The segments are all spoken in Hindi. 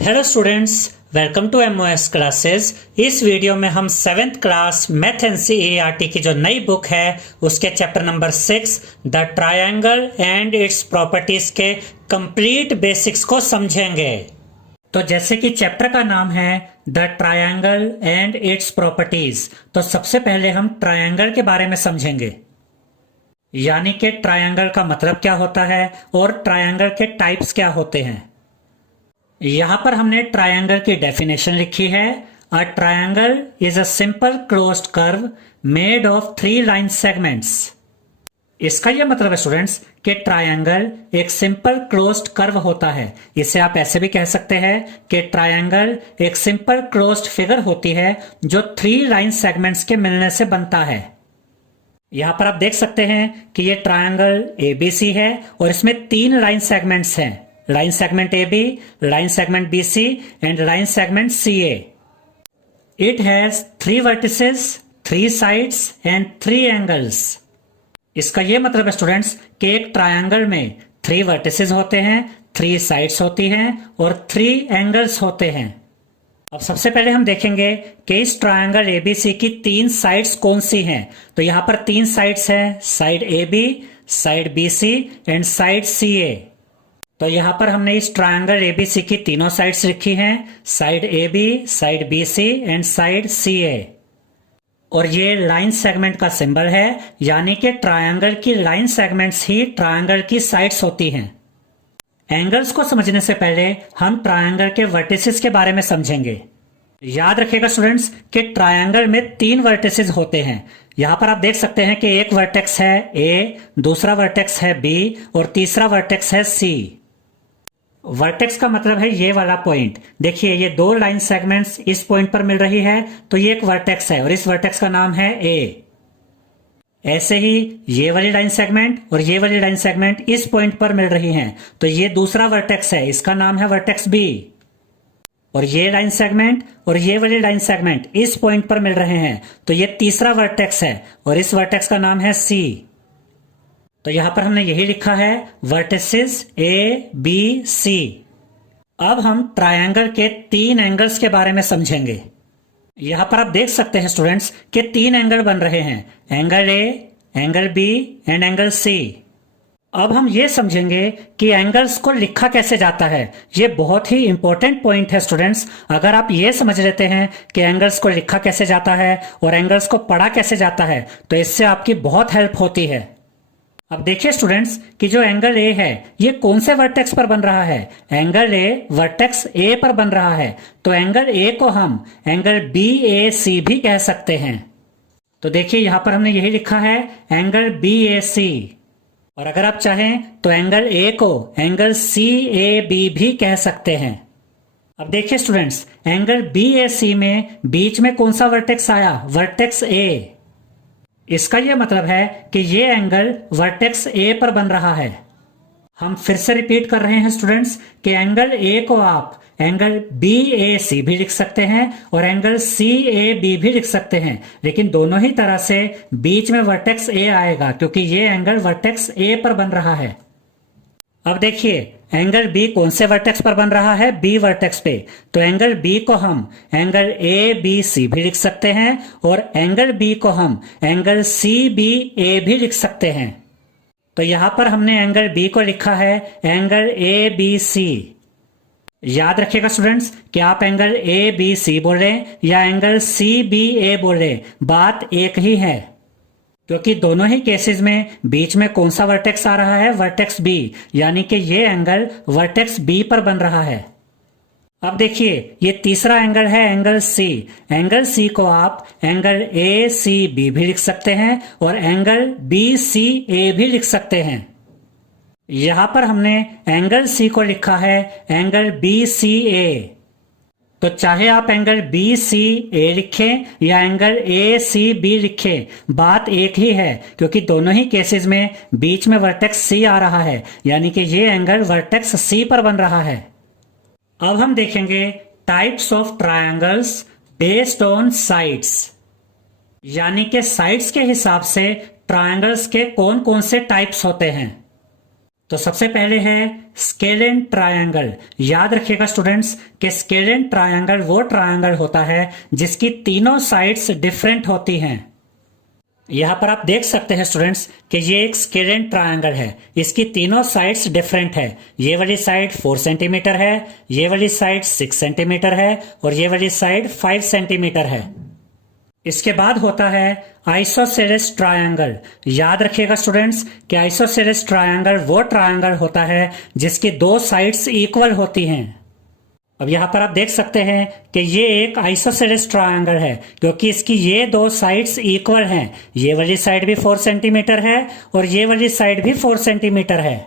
Hello students, welcome to MOS classes. इस वीडियो में हम 7th क्लास मैथ एनसीईआरटी की जो नई बुक है उसके chapter number 6 the triangle and its properties के कंप्लीट बेसिक्स को समझेंगे। तो जैसे कि चैप्टर का नाम है the triangle and its properties, तो सबसे पहले हम ट्रायंगल के बारे में समझेंगे, यानी कि ट्रायंगल का मतलब क्या होता है और ट्रायंगल के टाइप्स क्या होते हैं। यहां पर हमने ट्रायंगल की डेफिनेशन लिखी है। अ triangle is a simple closed curve made of 3 line segments. इसका यह मतलब है स्टूडेंट्स कि ट्रायंगल एक सिंपल क्लोज्ड कर्व होता है। इसे आप ऐसे भी कह सकते हैं कि ट्रायंगल एक सिंपल क्लोज्ड फिगर होती है जो 3 लाइन सेगमेंट्स के मिलने से बनता है। यहां पर आप देख सकते हैं कि यह ट्रायंगल एबीसी है और इसमें 3 लाइन सेगमेंट्स हैं, line segment AB, line segment BC and line segment CA. It has 3 vertices, 3 sides and 3 angles. इसका यह मतलब है स्टूडेंट्स कि एक ट्रायंगल में 3 वर्टिसेस होते हैं, 3 साइड्स होती हैं और 3 एंगल्स होते हैं। अब सबसे पहले हम देखेंगे कि इस ट्रायंगल ABC की 3 साइड्स कौन सी हैं। तो यहां पर 3 साइड्स हैं, side AB, side BC and side CA। तो यहां पर हमने इस ट्रायंगल एबीसी की तीनों साइड्स लिखी हैं, side AB, side BC and side CA। और ये लाइन सेगमेंट का सिंबल है, यानी कि ट्रायंगल की लाइन सेगमेंट्स ही ट्रायंगल की साइड्स होती हैं। एंगल्स को समझने से पहले हम ट्रायंगल के वर्टिसेस के बारे में समझेंगे। याद रखिएगा स्टूडेंट्स कि ट्रायंगल में 3 वर्टिसेस होते हैं। यहां पर आप देख सकते हैं कि एक वर्टेक्स है A, दूसरा वर्टेक्स है B और तीसरा वर्टेक्स है C। वर्टेक्स का मतलब है ये वाला पॉइंट। देखिए ये 2 लाइन सेगमेंट्स इस पॉइंट पर मिल रही है, तो ये एक वर्टेक्स है और इस वर्टेक्स का नाम है A। ऐसे ही ये वाली लाइन सेगमेंट और ये वाली लाइन सेगमेंट इस पॉइंट पर मिल रही हैं, तो ये दूसरा वर्टेक्स है, इसका नाम है वर्टेक्स B। और ये लाइन सेगमेंट और ये वाली लाइन सेगमेंट इस पॉइंट पर मिल रहे हैं, तो ये तीसरा वर्टेक्स है और इस वर्टेक्स का नाम है C। तो यहां पर हमने यही लिखा है वर्टिसेस ABC। अब हम ट्रायंगल के 3 एंगल्स के बारे में समझेंगे। यहां पर आप देख सकते हैं स्टूडेंट्स कि 3 एंगल बन रहे हैं, angle A, angle B and angle C। अब हम ये समझेंगे कि एंगल्स को लिखा कैसे जाता है। ये बहुत ही इंपॉर्टेंट पॉइंट है स्टूडेंट्स। अगर आप ये समझ लेते हैं कि एंगल्स को लिखा कैसे जाता है और एंगल्स को पढ़ा कैसे जाता है, तो इससे आपकी बहुत हेल्प होती है। अब देखिए स्टूडेंट्स कि जो एंगल A है ये कौन से वर्टेक्स पर बन रहा है। एंगल A वर्टेक्स A पर बन रहा है, तो एंगल A को हम एंगल BAC भी कह सकते हैं। तो देखिए यहां पर हमने यही लिखा है एंगल BAC। और अगर आप चाहें तो एंगल A को एंगल CAB भी कह सकते हैं। अब देखिए स्टूडेंट्स एंगल BAC में बीच में कौन सा वर्टेक्स आया, वर्टेक्स A। इसका यह मतलब है कि ये एंगल वर्टेक्स A पर बन रहा है। हम फिर से रिपीट कर रहे हैं स्टूडेंट्स कि एंगल A को आप एंगल BAC भी लिख सकते हैं और एंगल CAB भी लिख सकते हैं, लेकिन दोनों ही तरह से बीच में वर्टेक्स A आएगा क्योंकि ये एंगल वर्टेक्स A पर बन रहा है। अब देखिए एंगल B कौन से वर्टेक्स पर बन रहा है, B वर्टेक्स पे, तो एंगल B को हम एंगल ABC भी लिख सकते हैं और एंगल B को हम एंगल CBA भी लिख सकते हैं। तो यहां पर हमने एंगल B को लिखा है एंगल ABC। याद रखिएगा स्टूडेंट्स कि आप एंगल ABC बोले या एंगल CBA बोले, बात एक ही है, क्योंकि दोनों ही केसेस में बीच में कौन सा वर्टेक्स आ रहा है, वर्टेक्स B, यानी कि ये एंगल वर्टेक्स B पर बन रहा है। अब देखिए ये तीसरा एंगल है एंगल C। एंगल C को आप एंगल ACB भी लिख सकते हैं और एंगल BCA भी लिख सकते हैं। यहां पर हमने एंगल C को लिखा है एंगल BCA। तो चाहे आप एंगल BCA लिखें या एंगल ACB लिखें, बात एक ही है, क्योंकि दोनों ही केसेस में बीच में वर्टेक्स C आ रहा है, यानी कि ये एंगल वर्टेक्स C पर बन रहा है। अब हम देखेंगे types of triangles based on sides, यानी कि साइड्स के हिसाब से ट्रायंगल्स के कौन कौन से टाइप्स होते हैं। तो सबसे पहले है स्केलेन ट्रायंगल। याद रखिएगा स्टूडेंट्स कि स्केलेन ट्रायंगल वो ट्रायंगल होता है जिसकी तीनों साइड्स डिफरेंट होती हैं। यहां पर आप देख सकते हैं स्टूडेंट्स कि ये एक स्केलेन ट्रायंगल है, इसकी तीनों साइड्स डिफरेंट है। ये वाली साइड 4 सेंटीमीटर है, ये वाली साइड 6 सेंटीमीटर है और ये वाली साइड 5 सेंटीमीटर है। इसके बाद होता है आइसोसेलेस ट्रायंगल। याद रखिएगा स्टूडेंट्स कि आइसोसेलेस ट्रायंगल वो ट्रायंगल होता है जिसकी दो साइड्स इक्वल होती हैं। अब यहां पर आप देख सकते हैं कि ये एक आइसोसेलेस ट्रायंगल है क्योंकि इसकी ये दो साइड्स इक्वल हैं। ये वाली साइड भी 4 सेंटीमीटर है और ये वाली साइड भी 4 सेंटीमीटर है,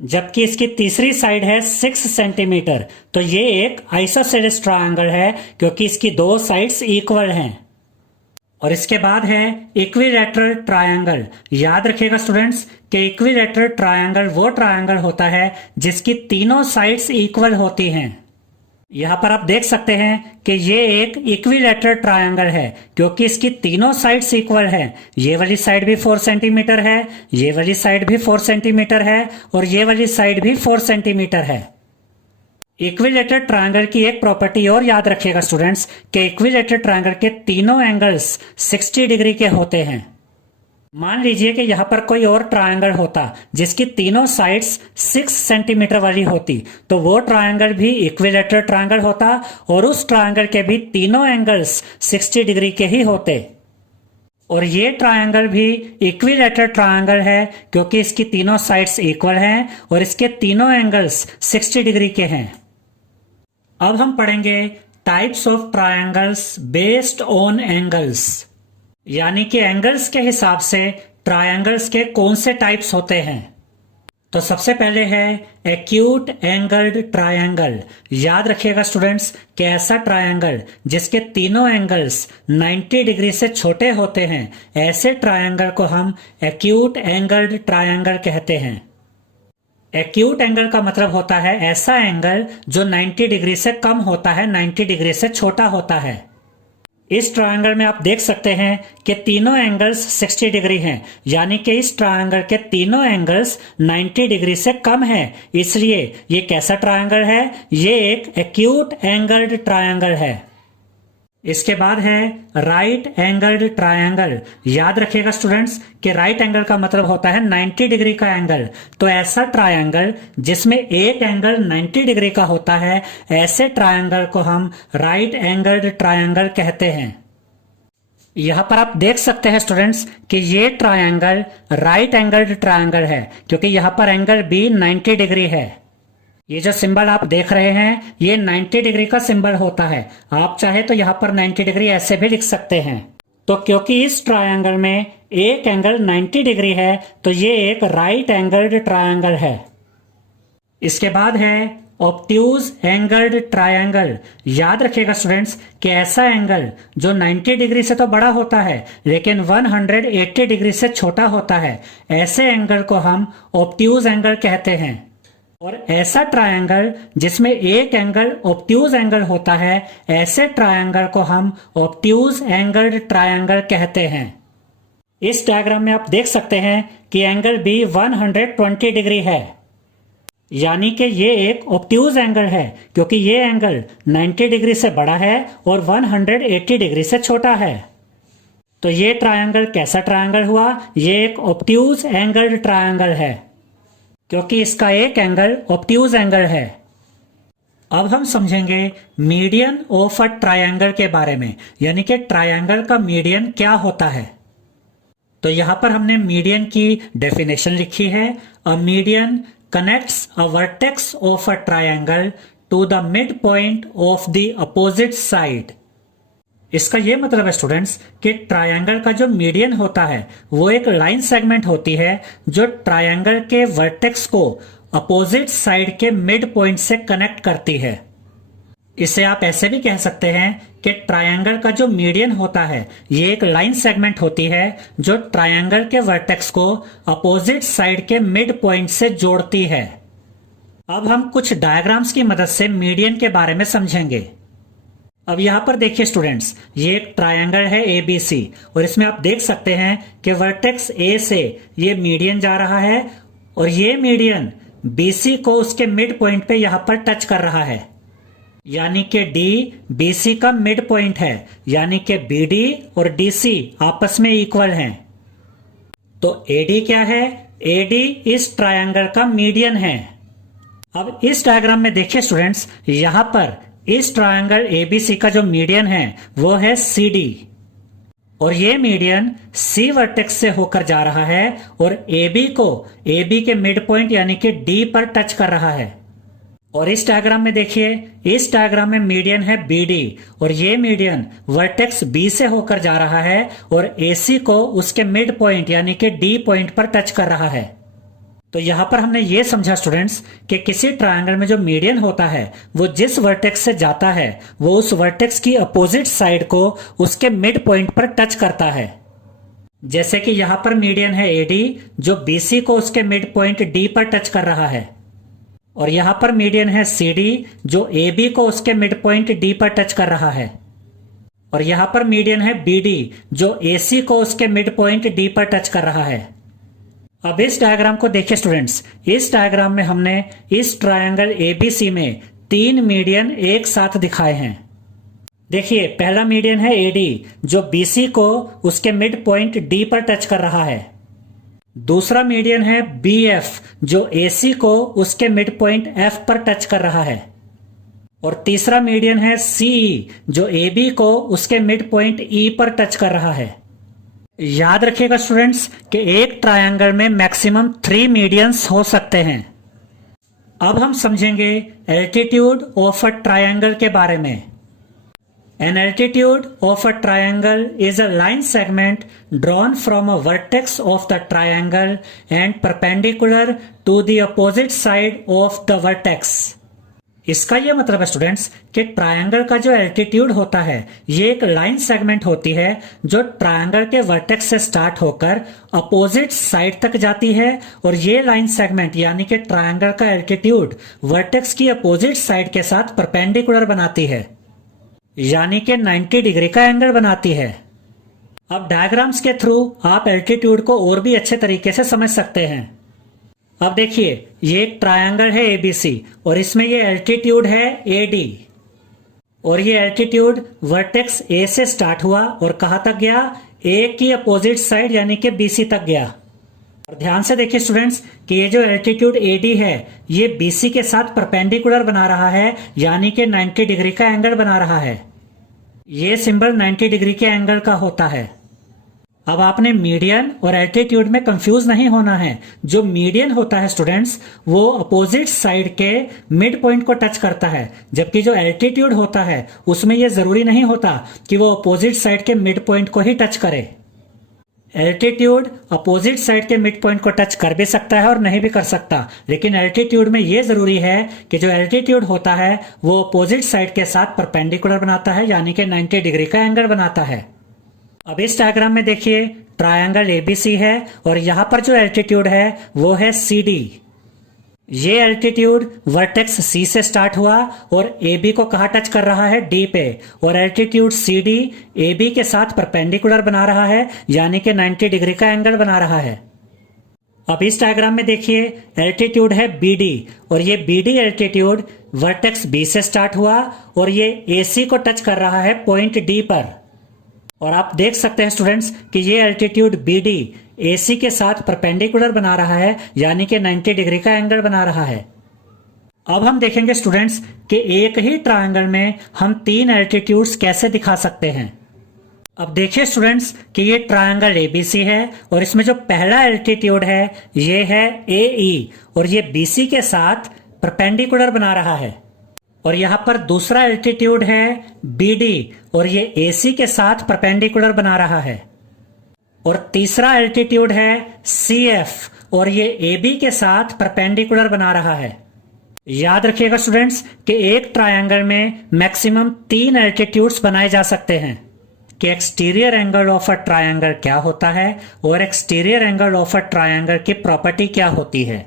जबकि इसकी तीसरी साइड है 6 सेंटीमीटर। तो ये एक आइसोसेलेस ट्रायंगल है क्योंकि इसकी दो साइड्स इक्वल हैं। और इसके बाद है इक्विलैटरल ट्रायंगल। याद रखिएगा स्टूडेंट्स कि इक्विलैटरल ट्रायंगल वो ट्रायंगल होता है जिसकी तीनों साइड्स इक्वल होती हैं। यहां पर आप देख सकते हैं कि ये एक इक्विलैटरल ट्रायंगल है क्योंकि इसकी तीनों साइड्स इक्वल हैं। ये वाली साइड भी 4 सेंटीमीटर है, ये वाली साइड भी 4 सेंटीमीटर है और ये वाली साइड भी 4 सेंटीमीटर है। इक्विलैटरल ट्रायंगल की एक प्रॉपर्टी और याद रखिएगा स्टूडेंट्स कि इक्विलैटरल ट्रायंगल के तीनों एंगल्स 60 डिग्री के होते हैं। मान लीजिए कि यहां पर कोई और ट्रायंगल होता जिसकी तीनों साइड्स 6 सेंटीमीटर वाली होती, तो वो ट्रायंगल भी इक्विलैटरल ट्रायंगल होता और उस ट्रायंगल के भी तीनों एंगल्स 60 डिग्री के ही होते। और ये ट्रायंगल भी इक्विलैटरल ट्रायंगल है क्योंकि इसकी तीनों साइड्स इक्वल हैं और इसके तीनों एंगल्स 60 डिग्री के हैं। अब हम पढ़ेंगे types of triangles based on angles, यानी कि एंगल्स के हिसाब से ट्रायंगल्स के कौन से टाइप्स होते हैं। तो सबसे पहले है एक्यूट एंगल्ड ट्रायंगल। याद रखिएगा स्टूडेंट्स कि ऐसा ट्रायंगल जिसके तीनों एंगल्स 90 डिग्री से छोटे होते हैं, ऐसे ट्रायंगल को हम एक्यूट एंगल्ड ट्रायंगल कहते हैं। एक्यूट एंगल का मतलब होता है ऐसा एंगल जो 90 डिग्री से कम होता है, 90 डिग्री से छोटा होता है। इस ट्रायंगल में आप देख सकते हैं कि तीनों एंगल्स 60 डिग्री हैं, यानी कि इस ट्रायंगल के तीनों एंगल्स 90 डिग्री से कम है, इसलिए ये कैसा ट्रायंगल है? ये एक एक्यूट एंगल्ड ट्रायंगल है। इसके बाद है राइट एंगल्ड ट्रायंगल। याद रखिएगा स्टूडेंट्स कि राइट एंगल का मतलब होता है 90 डिग्री का एंगल। तो ऐसा ट्रायंगल जिसमें एक एंगल 90 डिग्री का होता है, ऐसे ट्रायंगल को हम राइट एंगल्ड ट्रायंगल कहते हैं। यहां पर आप देख सकते हैं स्टूडेंट्स कि ये ट्रायंगल राइट एंगल्ड ट्रायंगल है क्योंकि यहां पर एंगल भी 90 डिग्री है। ये जो सिंबल आप देख रहे हैं ये 90 डिग्री का सिंबल होता है। आप चाहे तो यहाँ पर 90 डिग्री ऐसे भी लिख सकते हैं। तो क्योंकि इस ट्रायंगल में एक एंगल 90 डिग्री है तो ये एक राइट एंगल्ड ट्रायंगल है। इसके बाद है ऑब्ट्यूज एंगल्ड ट्रायंगल। याद रखिएगा स्टूडेंट्स कि ऐसा एंगल जो 90 डिग्री से तो बड़ा होता है लेकिन 180 डिग्री से छोटा होता है, ऐसे एंगल को हम ऑब्ट्यूज एंगल कहते हैं। और ऐसा ट्रायंगल जिसमें एक एंगल ऑब्ट्यूज एंगल होता है, ऐसे ट्रायंगल को हम ऑब्ट्यूज एंगल्ड ट्रायंगल कहते हैं। इस डायग्राम में आप देख सकते हैं कि एंगल भी 120 डिग्री है, यानी कि ये एक ऑब्ट्यूज एंगल है क्योंकि ये एंगल 90 डिग्री से बड़ा है और 180 डिग्री से छोटा है। तो ये ट्रायंगल कैसा ट्रायंगल हुआ? ये एक ऑब्ट्यूज एंगल्ड ट्रायंगल है क्योंकि इसका एक एंगल ऑब्ट्यूज एंगल है। अब हम समझेंगे मीडियन ऑफ अ ट्रायंगल के बारे में, यानी कि ट्रायंगल का मीडियन क्या होता है। तो यहां पर हमने मीडियन की डेफिनेशन लिखी है। A median connects a vertex of a triangle to the mid point of the opposite side. इसका यह मतलब है स्टूडेंट्स कि ट्रायंगल का जो मीडियन होता है वो एक लाइन सेगमेंट होती है जो ट्रायंगल के वर्टेक्स को अपोजिट साइड के मिड पॉइंट से कनेक्ट करती है। इसे आप ऐसे भी कह सकते हैं कि ट्रायंगल का जो मीडियन होता है ये एक लाइन सेगमेंट होती है जो ट्रायंगल के वर्टेक्स को अपोजिट साइड के मिड पॉइंट से जोड़ती है। अब हम कुछ डायग्राम्स की मदद से मीडियन के बारे में समझेंगे। अब यहां पर देखिए स्टूडेंट्स, ये एक ट्रायंगल है ABC और इसमें आप देख सकते हैं कि वर्टेक्स A से ये मीडियन जा रहा है और ये मीडियन BC को उसके मिड पॉइंट पे यहां पर टच कर रहा है, यानी कि D BC का मिड पॉइंट है, यानी कि BD और DC आपस में इक्वल हैं। तो AD क्या है? AD इस ट्रायंगल का मीडियन है। अब इस डायग्राम में देखिए स्टूडेंट्स, यहां पर इस ट्रायंगल ABC का जो मीडियन है वो है CD, और ये मीडियन C वर्टेक्स से होकर जा रहा है और AB को AB के मिड पॉइंट यानी कि D पर टच कर रहा है। और इस डायग्राम में देखिए, इस डायग्राम में मीडियन है BD और ये मीडियन वर्टेक्स B से होकर जा रहा है और AC को उसके मिड पॉइंट यानी कि D पॉइंट पर टच कर रहा है। तो यहां पर हमने ये समझा स्टूडेंट्स कि किसी ट्रायंगल में जो मीडियन होता है वो जिस वर्टेक्स से जाता है वो उस वर्टेक्स की अपोजिट साइड को उसके मिड पॉइंट पर टच करता है। जैसे कि यहां पर मीडियन है AD जो BC को उसके मिड पॉइंट D पर टच कर रहा है, और यहां पर मीडियन है CD जो AB को उसके मिड पॉइंट D पर टच कर रहा है, और यहां पर मीडियन है BD जो AC को उसके मिड पॉइंट D पर टच कर रहा है। अब इस डायग्राम को देखिए स्टूडेंट्स, इस डायग्राम में हमने इस ट्रायंगल ABC में 3 मीडियन एक साथ दिखाए हैं। देखिए, पहला मीडियन है AD जो BC को उसके मिड पॉइंट D पर टच कर रहा है। दूसरा मीडियन है BF जो AC को उसके मिड पॉइंट F पर टच कर रहा है, और तीसरा मीडियन है CE जो AB को उसके मिड पॉइंट E पर टच कर रहा है। याद रखिएगा स्टूडेंट्स कि एक ट्रायंगल में मैक्सिमम 3 मीडियंस हो सकते हैं। अब हम समझेंगे एल्टीट्यूड ऑफ अ ट्रायंगल के बारे में। An altitude of a triangle is a line segment drawn from a vertex of the triangle and perpendicular to the opposite side of the vertex. इसका यह मतलब है स्टूडेंट्स कि ट्रायंगल का जो एल्टीट्यूड होता है ये एक लाइन सेगमेंट होती है जो ट्रायंगल के वर्टेक्स से स्टार्ट होकर अपोजिट साइड तक जाती है, और ये लाइन सेगमेंट यानी कि ट्रायंगल का एल्टीट्यूड वर्टेक्स की अपोजिट साइड के साथ परपेंडिकुलर बनाती है, यानी कि 90 डिग्री का एंगल बनाती है। अब डायग्राम्स के थ्रू आप एल्टीट्यूड को और भी अच्छे तरीके से समझ सकते हैं। अब देखिए, ये एक ट्रायंगल है ABC और इसमें ये एल्टीट्यूड है AD, और ये एल्टीट्यूड वर्टेक्स A से स्टार्ट हुआ और कहां तक गया? A की अपोजिट साइड यानी कि BC तक गया। और ध्यान से देखिए स्टूडेंट्स कि ये जो एल्टीट्यूड AD है ये BC के साथ परपेंडिकुलर बना रहा है, यानी कि 90 डिग्री का एंगल बना रहा है। ये सिंबल 90 डिग्री के एंगल का होता है। अब आपने मीडियन और एल्टीट्यूड में कंफ्यूज नहीं होना है। जो मीडियन होता है स्टूडेंट्स वो अपोजिट साइड के मिड पॉइंट को टच करता है, जबकि जो एल्टीट्यूड होता है उसमें यह जरूरी नहीं होता कि वो अपोजिट साइड के मिड पॉइंट को ही टच करे। एल्टीट्यूड अपोजिट साइड के मिड पॉइंट को टच कर भी सकता है और नहीं भी कर सकता, लेकिन एल्टीट्यूड में यह जरूरी है कि जो एल्टीट्यूड होता है वो अपोजिट साइड के साथ परपेंडिकुलर बनाता है, यानी कि 90 डिग्री का एंगल बनाता है। अब इस डायग्राम में देखिए, ट्रायंगल ABC है और यहां पर जो एल्टीट्यूड है वो है CD। ये एल्टीट्यूड वर्टेक्स C से स्टार्ट हुआ और AB को कहां टच कर रहा है? D पे, और एल्टीट्यूड CD AB के साथ परपेंडिकुलर बना रहा है, यानी कि 90 डिग्री का एंगल बना रहा है। अब इस डायग्राम में देखिए, एल्टीट्यूड है BD और ये BD एल्टीट्यूड वर्टेक्स B से स्टार्ट हुआ और ये AC को टच कर रहा है पॉइंट D पर, और आप देख सकते हैं स्टूडेंट्स कि ये एल्टीट्यूड BD AC के साथ परपेंडिकुलर बना रहा है, यानी कि 90 डिग्री का एंगल बना रहा है। अब हम देखेंगे स्टूडेंट्स कि एक ही ट्रायंगल में हम 3 एल्टीट्यूड्स कैसे दिखा सकते हैं। अब देखिए स्टूडेंट्स कि ये ट्रायंगल ABC है और इसमें जो पहला एल्टीट्यूड है ये है AE और ये BC के साथ परपेंडिकुलर बना रहा है, और यहां पर दूसरा एल्टीट्यूड है BD और ये AC के साथ परपेंडिकुलर बना रहा है, और तीसरा एल्टीट्यूड है CF और ये AB के साथ परपेंडिकुलर बना रहा है। याद रखिएगा स्टूडेंट्स कि एक ट्रायंगल में मैक्सिमम 3 एल्टीट्यूड्स बनाए जा सकते हैं। कि exterior angle of a triangle क्या होता है और exterior angle of a triangle की प्रॉपर्टी क्या होती है।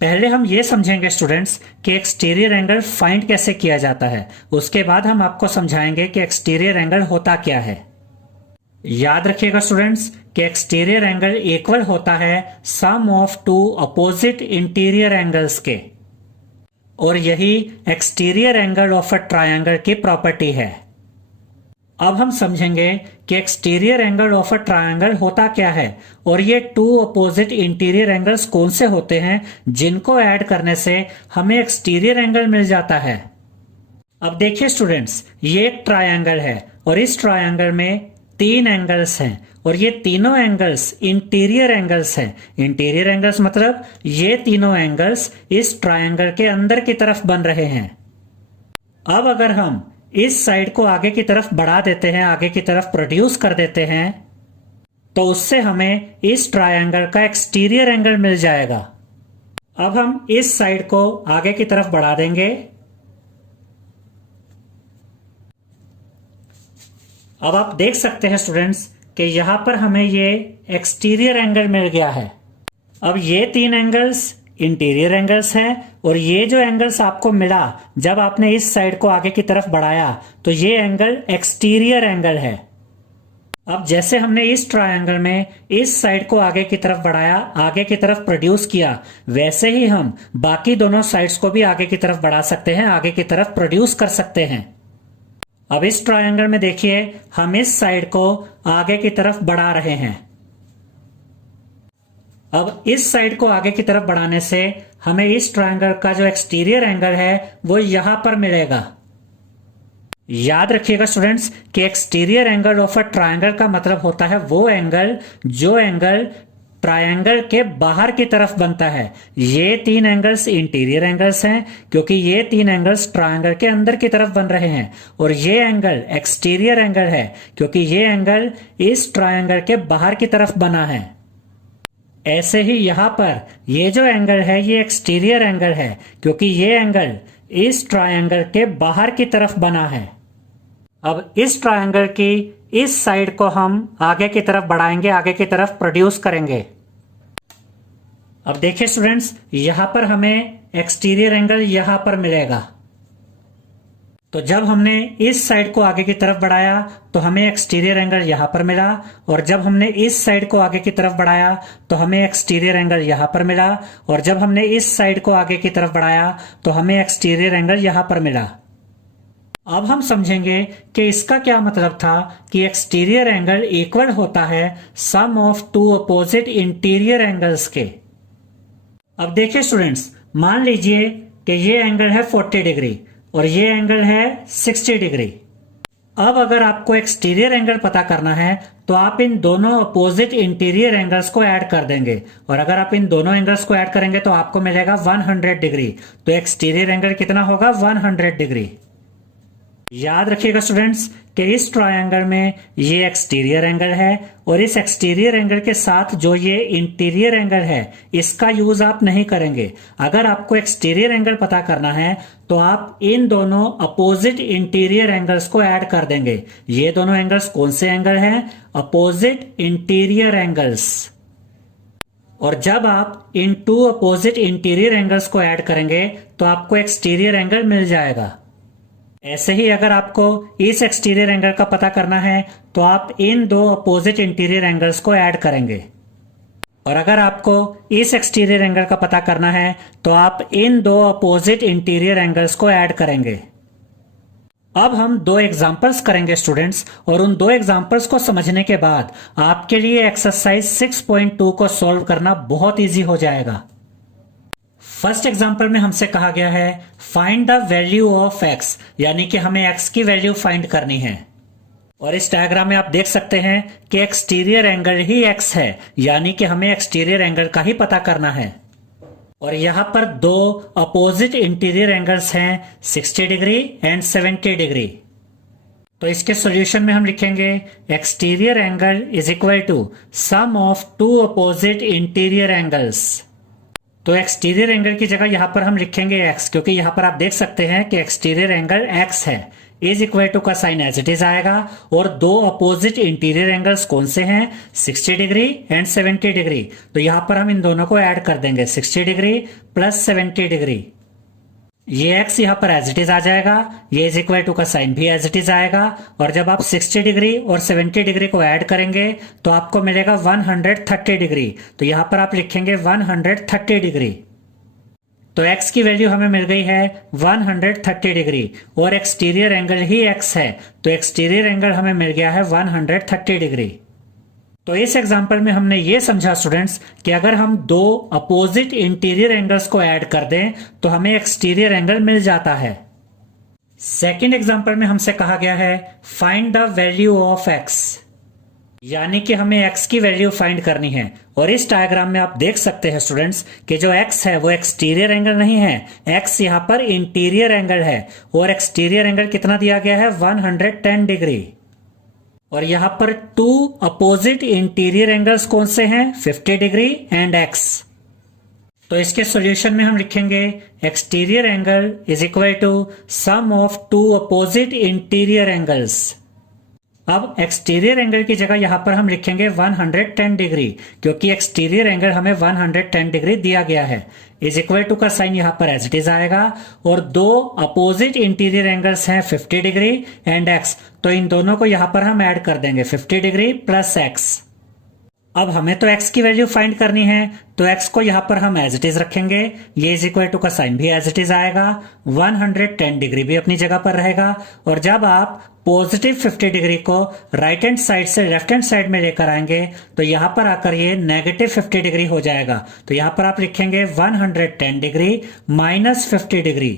पहले हम ये समझेंगे स्टूडेंट्स कि एक्सटीरियर एंगल फाइंड कैसे किया जाता है, उसके बाद हम आपको समझाएंगे कि एक्सटीरियर एंगल होता क्या है। याद रखिएगा स्टूडेंट्स कि एक्सटीरियर एंगल इक्वल होता है sum of two opposite interior angles के, और यही exterior angle of a triangle की प्रॉपर्टी है। अब हम समझेंगे कि exterior angle of a triangle होता क्या है और ये टू अपोजिट इंटीरियर एंगल्स कौन से होते हैं जिनको ऐड करने से हमें एक्सटीरियर एंगल मिल जाता है। अब देखिए स्टूडेंट्स, ये एक ट्रायंगल है और इस ट्रायंगल में तीन एंगल्स हैं और ये तीनों एंगल्स इंटीरियर एंगल्स हैं। इंटीरियर एंगल्स मतलब ये तीनों एंगल्स इस ट्रायंगल के अंदर की तरफ बन रहे हैं। अब अगर हम इस साइड को आगे की तरफ बढ़ा देते हैं, आगे की तरफ प्रोड्यूस कर देते हैं, तो उससे हमें इस ट्रायंगल का एक्सटीरियर एंगल मिल जाएगा। अब हम इस साइड को आगे की तरफ बढ़ा देंगे। अब आप देख सकते हैं स्टूडेंट्स कि यहां पर हमें ये एक्सटीरियर एंगल मिल गया है। अब ये तीन एंगल्स इंटीरियर एंगल्स हैं और ये जो एंगल्स आपको मिला जब आपने इस साइड को आगे की तरफ बढ़ाया तो ये एंगल एक्सटीरियर एंगल है। अब जैसे हमने इस ट्रायंगल में इस साइड को आगे की तरफ बढ़ाया, आगे की तरफ प्रोड्यूस किया, वैसे ही हम बाकी दोनों साइड्स को भी आगे की तरफ बढ़ा सकते हैं, आगे की तरफ प्रोड्यूस कर सकते हैं। अब इस ट्रायंगल में देखिए हम इस साइड को आगे की तरफ बढ़ा रहे हैं। अब इस साइड को आगे की तरफ बढ़ाने से हमें इस ट्रायंगल का जो एक्सटीरियर एंगल है वो यहां पर मिलेगा। याद रखिएगा स्टूडेंट्स कि exterior angle of a triangle का मतलब होता है वो एंगल जो एंगल ट्रायंगल के बाहर की तरफ बनता है। ये तीन एंगल्स इंटीरियर एंगल्स हैं क्योंकि ये तीन एंगल्स ट्रायंगल के अंदर की तरफ बन रहे हैं, और ये एंगल एक्सटीरियर एंगल है क्योंकि ये एंगल इस ट्रायंगल के बाहर की तरफ बना है। ऐसे ही यहां पर ये जो एंगल है ये एक्सटीरियर एंगल है क्योंकि ये एंगल इस ट्रायंगल के बाहर की तरफ बना है। अब इस ट्रायंगल की इस साइड को हम आगे की तरफ बढ़ाएंगे, आगे की तरफ प्रोड्यूस करेंगे। अब देखिए स्टूडेंट्स, यहां पर हमें एक्सटीरियर एंगल यहां पर मिलेगा। तो जब हमने इस साइड को आगे की तरफ बढ़ाया तो हमें एक्सटीरियर एंगल यहां पर मिला, और जब हमने इस साइड को आगे की तरफ बढ़ाया तो हमें एक्सटीरियर एंगल यहां पर मिला, और जब हमने इस साइड को आगे की तरफ बढ़ाया तो हमें एक्सटीरियर एंगल यहां पर मिला। अब हम समझेंगे कि इसका क्या मतलब था कि एक्सटीरियर एंगल इक्वल होता है sum of two opposite interior angles के। अब देखिए स्टूडेंट्स, मान लीजिए कि ये एंगल है 40 डिग्री और ये एंगल है 60 डिग्री। अब अगर आपको एक्सटीरियर एंगल पता करना है तो आप इन दोनों अपोजिट इंटीरियर एंगल्स को ऐड कर देंगे, और अगर आप इन दोनों एंगल्स को ऐड करेंगे तो आपको मिलेगा 100 डिग्री। तो एक्सटीरियर एंगल कितना होगा? 100 डिग्री। याद रखिएगा स्टूडेंट्स कि इस ट्रायंगल में ये एक्सटीरियर एंगल है और इस एक्सटीरियर एंगल के साथ जो ये इंटीरियर एंगल है इसका यूज आप नहीं करेंगे। अगर आपको एक्सटीरियर एंगल पता करना है तो आप इन दोनों अपोजिट इंटीरियर एंगल्स को ऐड कर देंगे। ये दोनों एंगल्स कौन से एंगल हैं? Opposite interior angles. और जब आप इन टू अपोजिट इंटीरियर एंगल्स को ऐड करेंगे तो आपको एक्सटीरियर एंगल मिल जाएगा। ऐसे ही अगर आपको इस एक्सटीरियर एंगल का पता करना है तो आप इन दो अपोजिट इंटीरियर एंगल्स को ऐड करेंगे, और अगर आपको इस एक्सटीरियर एंगल का पता करना है तो आप इन दो अपोजिट इंटीरियर एंगल्स को ऐड करेंगे। अब हम दो एग्जांपल्स करेंगे स्टूडेंट्स, और उन दो एग्जांपल्स को समझने के बाद आपके लिए एक्सरसाइज 6.2 को सॉल्व करना बहुत इजी हो जाएगा। फर्स्ट एग्जांपल में हमसे कहा गया है find the value of x, यानी कि हमें x की वैल्यू फाइंड करनी है। और इस डायग्राम में आप देख सकते हैं कि एक्सटीरियर एंगल ही x है, यानी कि हमें एक्सटीरियर एंगल का ही पता करना है। और यहां पर दो अपोजिट इंटीरियर एंगल्स हैं 60 डिग्री एंड 70 डिग्री। तो इसके सॉल्यूशन में हम लिखेंगे exterior angle is equal to sum of two opposite interior angles. तो एक्सटीरियर एंगल की जगह यहां पर हम लिखेंगे x, क्योंकि यहां पर आप देख सकते हैं कि एक्सटीरियर एंगल x है। इज इक्वल टू का साइन एज इट इज आएगा, और दो अपोजिट इंटीरियर एंगल्स कौन से हैं? 60 डिग्री एंड 70 डिग्री। तो यहां पर हम इन दोनों को ऐड कर देंगे, 60 डिग्री प्लस 70 डिग्री। ये x यहाँ पर एज इट इज आ जाएगा, ये इज इक्वल टू का साइन भी एज इट इज आएगा, और जब आप 60 डिग्री और 70 डिग्री को ऐड करेंगे तो आपको मिलेगा 130 डिग्री। तो यहाँ पर आप लिखेंगे 130 डिग्री। तो x की वैल्यू हमें मिल गई है 130 डिग्री, और एक्सटीरियर एंगल ही x है, तो एक्सटीरियर एंगल हमें मिल गया है 130 डिग्री। तो इस एग्जांपल में हमने ये समझा स्टूडेंट्स कि अगर हम दो अपोजिट इंटीरियर एंगल्स को ऐड कर दें तो हमें एक्सटीरियर एंगल मिल जाता है। सेकंड एग्जांपल में हमसे कहा गया है find the value of x, यानी कि हमें x की वैल्यू फाइंड करनी है। और इस डायग्राम में आप देख सकते हैं स्टूडेंट्स कि जो x है वो एक्सटीरियर एंगल नहीं है, x यहाँ पर इंटीरियर एंगल है, और एक्सटीरियर एंगल कितना दिया गया है 110 डिग्री। और यहां पर टू अपोजिट इंटीरियर एंगल्स कौन से हैं 50 डिग्री एंड x। तो इसके सॉल्यूशन में हम लिखेंगे exterior angle is equal to sum of two opposite interior angles. अब एक्सटीरियर एंगल की जगह यहां पर हम लिखेंगे 110 डिग्री, क्योंकि एक्सटीरियर एंगल हमें 110 डिग्री दिया गया है। इज इक्वल टू का साइन यहां पर एज इट इज आएगा, और दो अपोजिट इंटीरियर एंगल्स हैं 50 डिग्री एंड x, तो इन दोनों को यहां पर हम ऐड कर देंगे 50 डिग्री प्लस x। अब हमें तो x की वैल्यू फाइंड करनी है, तो x को यहां पर हम एज इट इज रखेंगे, ये इज इक्वल टू का साइन भी एज इट इज आएगा, 110 डिग्री भी अपनी जगह पर रहेगा। और जब आप पॉजिटिव 50 डिग्री को राइट हैंड साइड से लेफ्ट हैंड साइड में लेकर आएंगे तो यहां पर आकर ये नेगेटिव 50 डिग्री हो जाएगा। तो यहां पर आप लिखेंगे 110 डिग्री माइनस 50 डिग्री,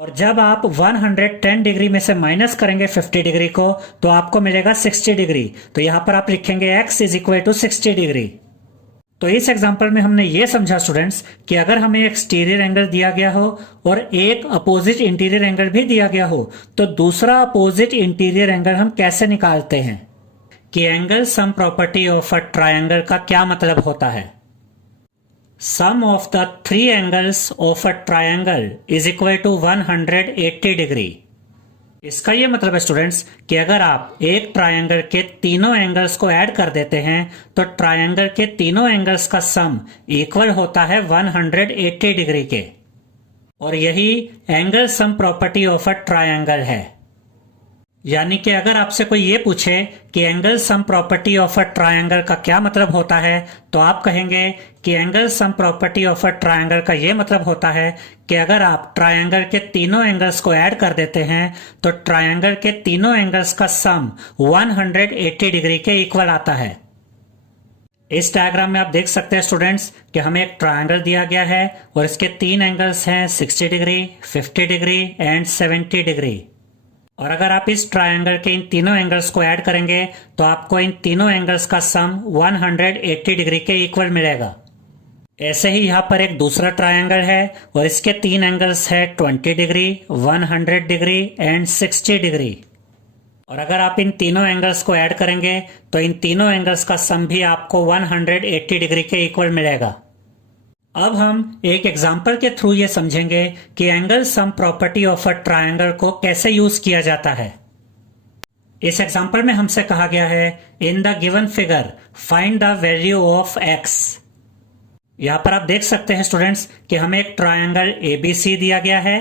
और जब आप 110 डिग्री में से माइनस करेंगे 50 डिग्री को तो आपको मिलेगा 60 डिग्री। तो यहां पर आप लिखेंगे x is equal to 60 degree. तो इस एग्जांपल में हमने ये समझा स्टूडेंट्स कि अगर हमें एक्सटीरियर एंगल दिया गया हो और एक अपोजिट इंटीरियर एंगल भी दिया गया हो तो दूसरा अपोजिट इंटीरियर एंगल हम कैसे निकालते हैं, कि angle sum property of a triangle का क्या मतलब होता है। Sum of the three angles of a triangle is equal to 180 degree. इसका यह मतलब है स्टूडेंट्स कि अगर आप एक ट्रायंगल के तीनों एंगल्स को ऐड कर देते हैं तो ट्रायंगल के तीनों एंगल्स का सम इक्वल होता है 180 डिग्री के, और यही angle sum property of a triangle है। यानी कि अगर आपसे कोई ये पूछे कि angle sum property of a triangle का क्या मतलब होता है तो आप कहेंगे कि angle sum property of a triangle का ये मतलब होता है कि अगर आप ट्रायंगल के तीनों एंगल्स को ऐड कर देते हैं तो ट्रायंगल के तीनों एंगल्स का सम 180 डिग्री के इक्वल आता है। इस डायग्राम में आप देख सकते हैं स्टूडेंट्स कि हमें एक ट्रायंगल दिया गया है और इसके तीन एंगल्स हैं 60 डिग्री, 50 डिग्री एंड 70 डिग्री। और अगर आप इस ट्रायंगल के इन तीनों एंगल्स को ऐड करेंगे तो आपको इन तीनों एंगल्स का सम 180 डिग्री के इक्वल मिलेगा। ऐसे ही यहाँ पर एक दूसरा ट्रायंगल है और इसके तीन एंगल्स है 20 डिग्री, 100 डिग्री एंड 60 डिग्री। और अगर आप इन तीनों एंगल्स को ऐड करेंगे तो इन तीनों एंगल्स का सम भी आपको 180 डिग्री के इक्वल मिलेगा। अब हम एक एग्जाम्पल के थ्रू ये समझेंगे कि angle sum property of a triangle को कैसे यूज किया जाता है। इस एग्जाम्पल में हमसे कहा गया है in the given figure find the value of x। यहां पर आप देख सकते हैं स्टूडेंट्स कि हमें एक ट्रायंगल ABC दिया गया है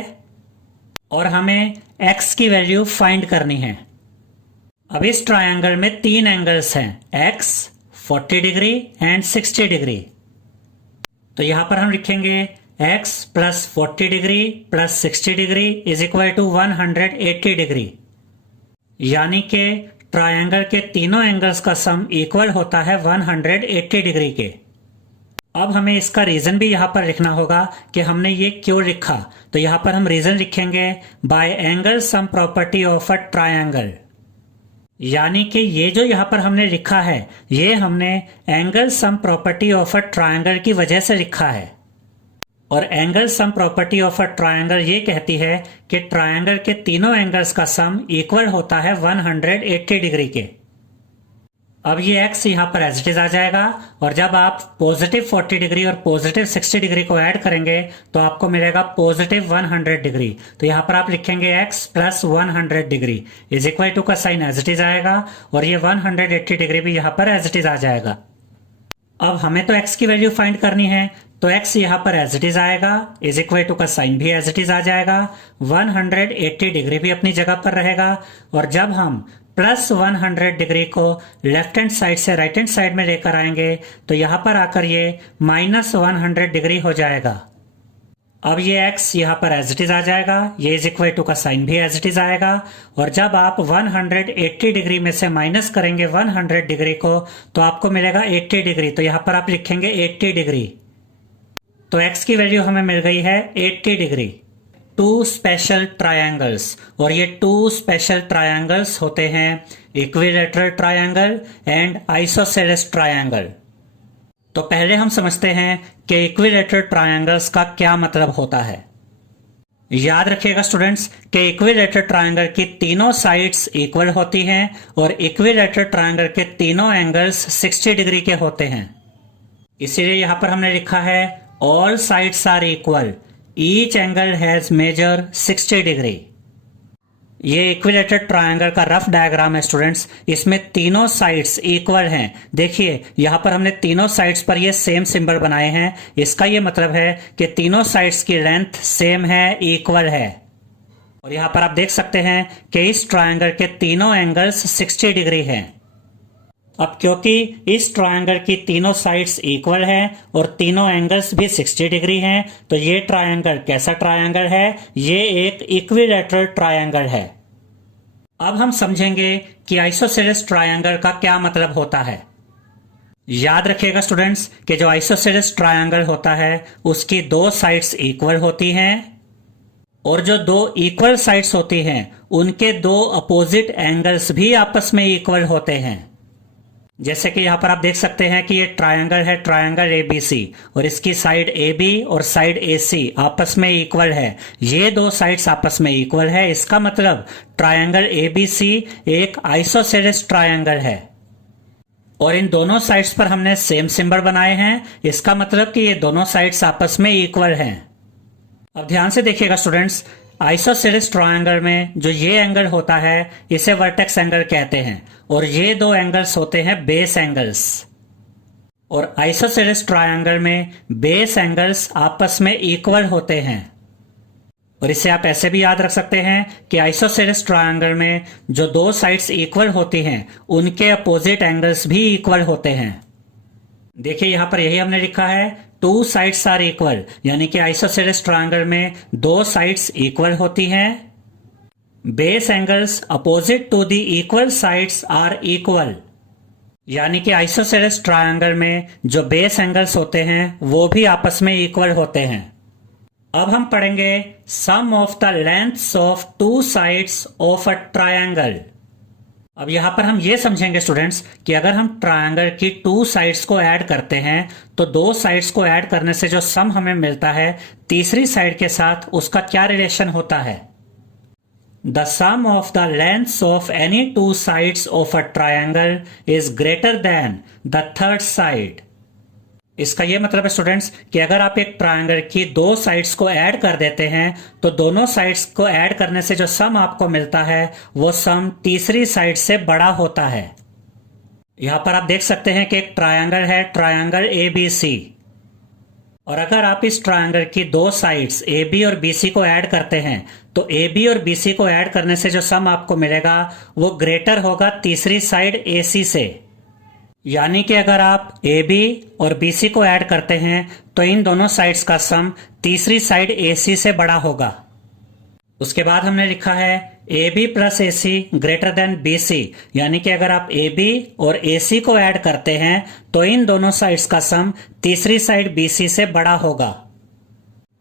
और हमें x की वैल्यू फाइंड करनी है। अब इस ट्रायंगल में तीन एंगल्स हैं x, 40 डिग्री एंड 60 डिग्री। तो यहां पर हम लिखेंगे x plus 40 degree plus 60 degree is equal to 180 degree, यानी कि ट्रायंगल के तीनों एंगल्स का सम इक्वल होता है 180 डिग्री के। अब हमें इसका रीजन भी यहां पर लिखना होगा कि हमने ये क्यों लिखा। तो यहां पर हम रीजन लिखेंगे bye angle sum property of a triangle, यानी कि ये जो यहां पर हमने लिखा है ये हमने angle sum property of a triangle की वजह से लिखा है। और angle sum property of a triangle ये कहती है कि ट्रायंगल के तीनों एंगल्स का सम इक्वल होता है 180 डिग्री के। अब ये x यहां पर एज इट इज आ जाएगा, और जब आप पॉजिटिव 40 डिग्री और पॉजिटिव 60 डिग्री को ऐड करेंगे तो आपको मिलेगा पॉजिटिव 100 डिग्री। तो यहां पर आप लिखेंगे x plus 100 degree is equal to का साइन एज इट इज आएगा, और ये 180 डिग्री भी यहां पर एज इट इज आ जाएगा। अब हमें तो x की वैल्यू फाइंड करनी है, तो x यहाँ पर एज इट इज आएगा, इज इक्वल टू का साइन भी एज इट इज आ जाएगा, 180 डिग्री भी अपनी जगह पर रहेगा। और जब हम प्लस 100 डिग्री को लेफ्ट हैंड साइड से राइट हैंड साइड में लेकर आएंगे तो यहां पर आकर ये माइनस 100 डिग्री हो जाएगा। अब ये x यहाँ पर एज इट इज आ जाएगा, ये इज इक्वल टू का साइन भी एज इट इज आएगा। और जब आप 180 डिग्री में से माइनस करेंगे 100 डिग्री को तो आपको मिलेगा 80 डिग्री। तो यहाँ पर आप लिखेंगे 80 डिग्री। तो x की वैल्यू हमें मिल गई है 80 डिग्री। टू स्पेशल ट्रायंगल्स, और ये टू स्पेशल ट्रायंगल्स होते हैं equilateral triangle and isosceles triangle. तो पहले हम समझते हैं कि इक्विलैटरल ट्रायंगल्स का क्या मतलब होता है। याद रखिएगा स्टूडेंट्स कि इक्विलैटरल ट्रायंगल की तीनों साइड्स इक्वल होती हैं और इक्विलैटरल ट्रायंगल के तीनों एंगल्स 60 डिग्री के होते हैं। इसीलिए यहां पर हमने लिखा है all sides are equal, each angle has measure 60 degree. ये इक्विलैटरल ट्रायंगल का रफ डायग्राम है स्टूडेंट्स। इसमें तीनों साइड्स इक्वल हैं। देखिए यहां पर हमने तीनों साइड्स पर ये सेम सिंबल बनाए हैं। इसका ये मतलब है कि तीनों साइड्स की लेंथ सेम है, इक्वल है। और यहां पर आप देख सकते हैं कि इस ट्रायंगल के तीनों एंगल्स 60 डिग्री हैं। अब क्योंकि इस ट्रायंगल की तीनों साइड्स इक्वल हैं और तीनों एंगल्स भी 60 डिग्री हैं, तो ये ट्रायंगल कैसा ट्रायंगल है? ये एक इक्विलैटरल ट्रायंगल है। अब हम समझेंगे कि आइसोसेलेस ट्रायंगल का क्या मतलब होता है। याद रखिएगा स्टूडेंट्स कि जो आइसोसेलेस ट्रायंगल होता है उसकी दो साइड्स इक्वल होती हैं और जो दो इक्वल साइड्स होती हैं उनके दो अपोजिट एंगल्स भी आपस में इक्वल होते हैं। जैसे कि यहां पर आप देख सकते हैं कि ये ट्रायंगल है, ट्रायंगल एबीसी, और इसकी साइड AB और साइड AC आपस में इक्वल है। ये दो साइड्स आपस में इक्वल है, इसका मतलब ट्रायंगल ABC एक आइसोसेलेस ट्रायंगल है। और इन दोनों साइड्स पर हमने सेम सिंबल बनाए हैं, इसका मतलब कि ये दोनों साइड्स आपस में इक्वल हैं। अब ध्यान से देखिएगा स्टूडेंट्स, आइसोसेलेस ट्रायंगल में जो ये एंगल होता है इसे वर्टेक्स एंगल कहते हैं और ये दो एंगल्स होते हैं बेस एंगल्स। और आइसोसेलेस ट्रायंगल में बेस एंगल्स आपस में इक्वल होते हैं। और इसे आप ऐसे भी याद रख सकते हैं कि आइसोसेलेस ट्रायंगल में जो दो साइड्स इक्वल होती हैं उनके अपोजिट एंगल्स भी इक्वल होते हैं। देखिए यहां पर यही हमने लिखा है, टू साइड्स आर इक्वल, यानी कि आइसोसेलेस ट्रायंगल में दो साइड्स इक्वल होती हैं। Base angles opposite to the equal sides are equal, यानी कि आइसोसेलेस ट्रायंगल में जो बेस एंगल्स होते हैं वो भी आपस में इक्वल होते हैं। अब हम पढ़ेंगे sum of the lengths of two sides of a triangle. अब यहां पर हम ये समझेंगे स्टूडेंट्स कि अगर हम ट्रायंगल की टू साइड्स को ऐड करते हैं तो दो साइड्स को ऐड करने से जो सम हमें मिलता है तीसरी साइड के साथ उसका क्या रिलेशन होता है। The sum of the lengths of any two sides of a triangle is greater than the third side. इसका यह मतलब है स्टूडेंट्स कि अगर आप एक ट्रायंगल की दो साइड्स को ऐड कर देते हैं तो दोनों साइड्स को ऐड करने से जो सम आपको मिलता है वो सम तीसरी साइड से बड़ा होता है। यहां पर आप देख सकते हैं कि एक ट्रायंगल है, ट्रायंगल ABC, और अगर आप इस ट्रायंगल की दो साइड्स AB और BC को ऐड करते हैं तो AB और BC को ऐड करने से जो सम आपको मिलेगा वो ग्रेटर होगा तीसरी साइड AC से। यानी कि अगर आप AB और BC को ऐड करते हैं तो इन दोनों साइड्स का सम तीसरी साइड AC से बड़ा होगा। उसके बाद हमने लिखा है AB plus AC greater than BC, यानी कि अगर आप AB और AC को ऐड करते हैं तो इन दोनों साइड्स का सम तीसरी साइड BC से बड़ा होगा।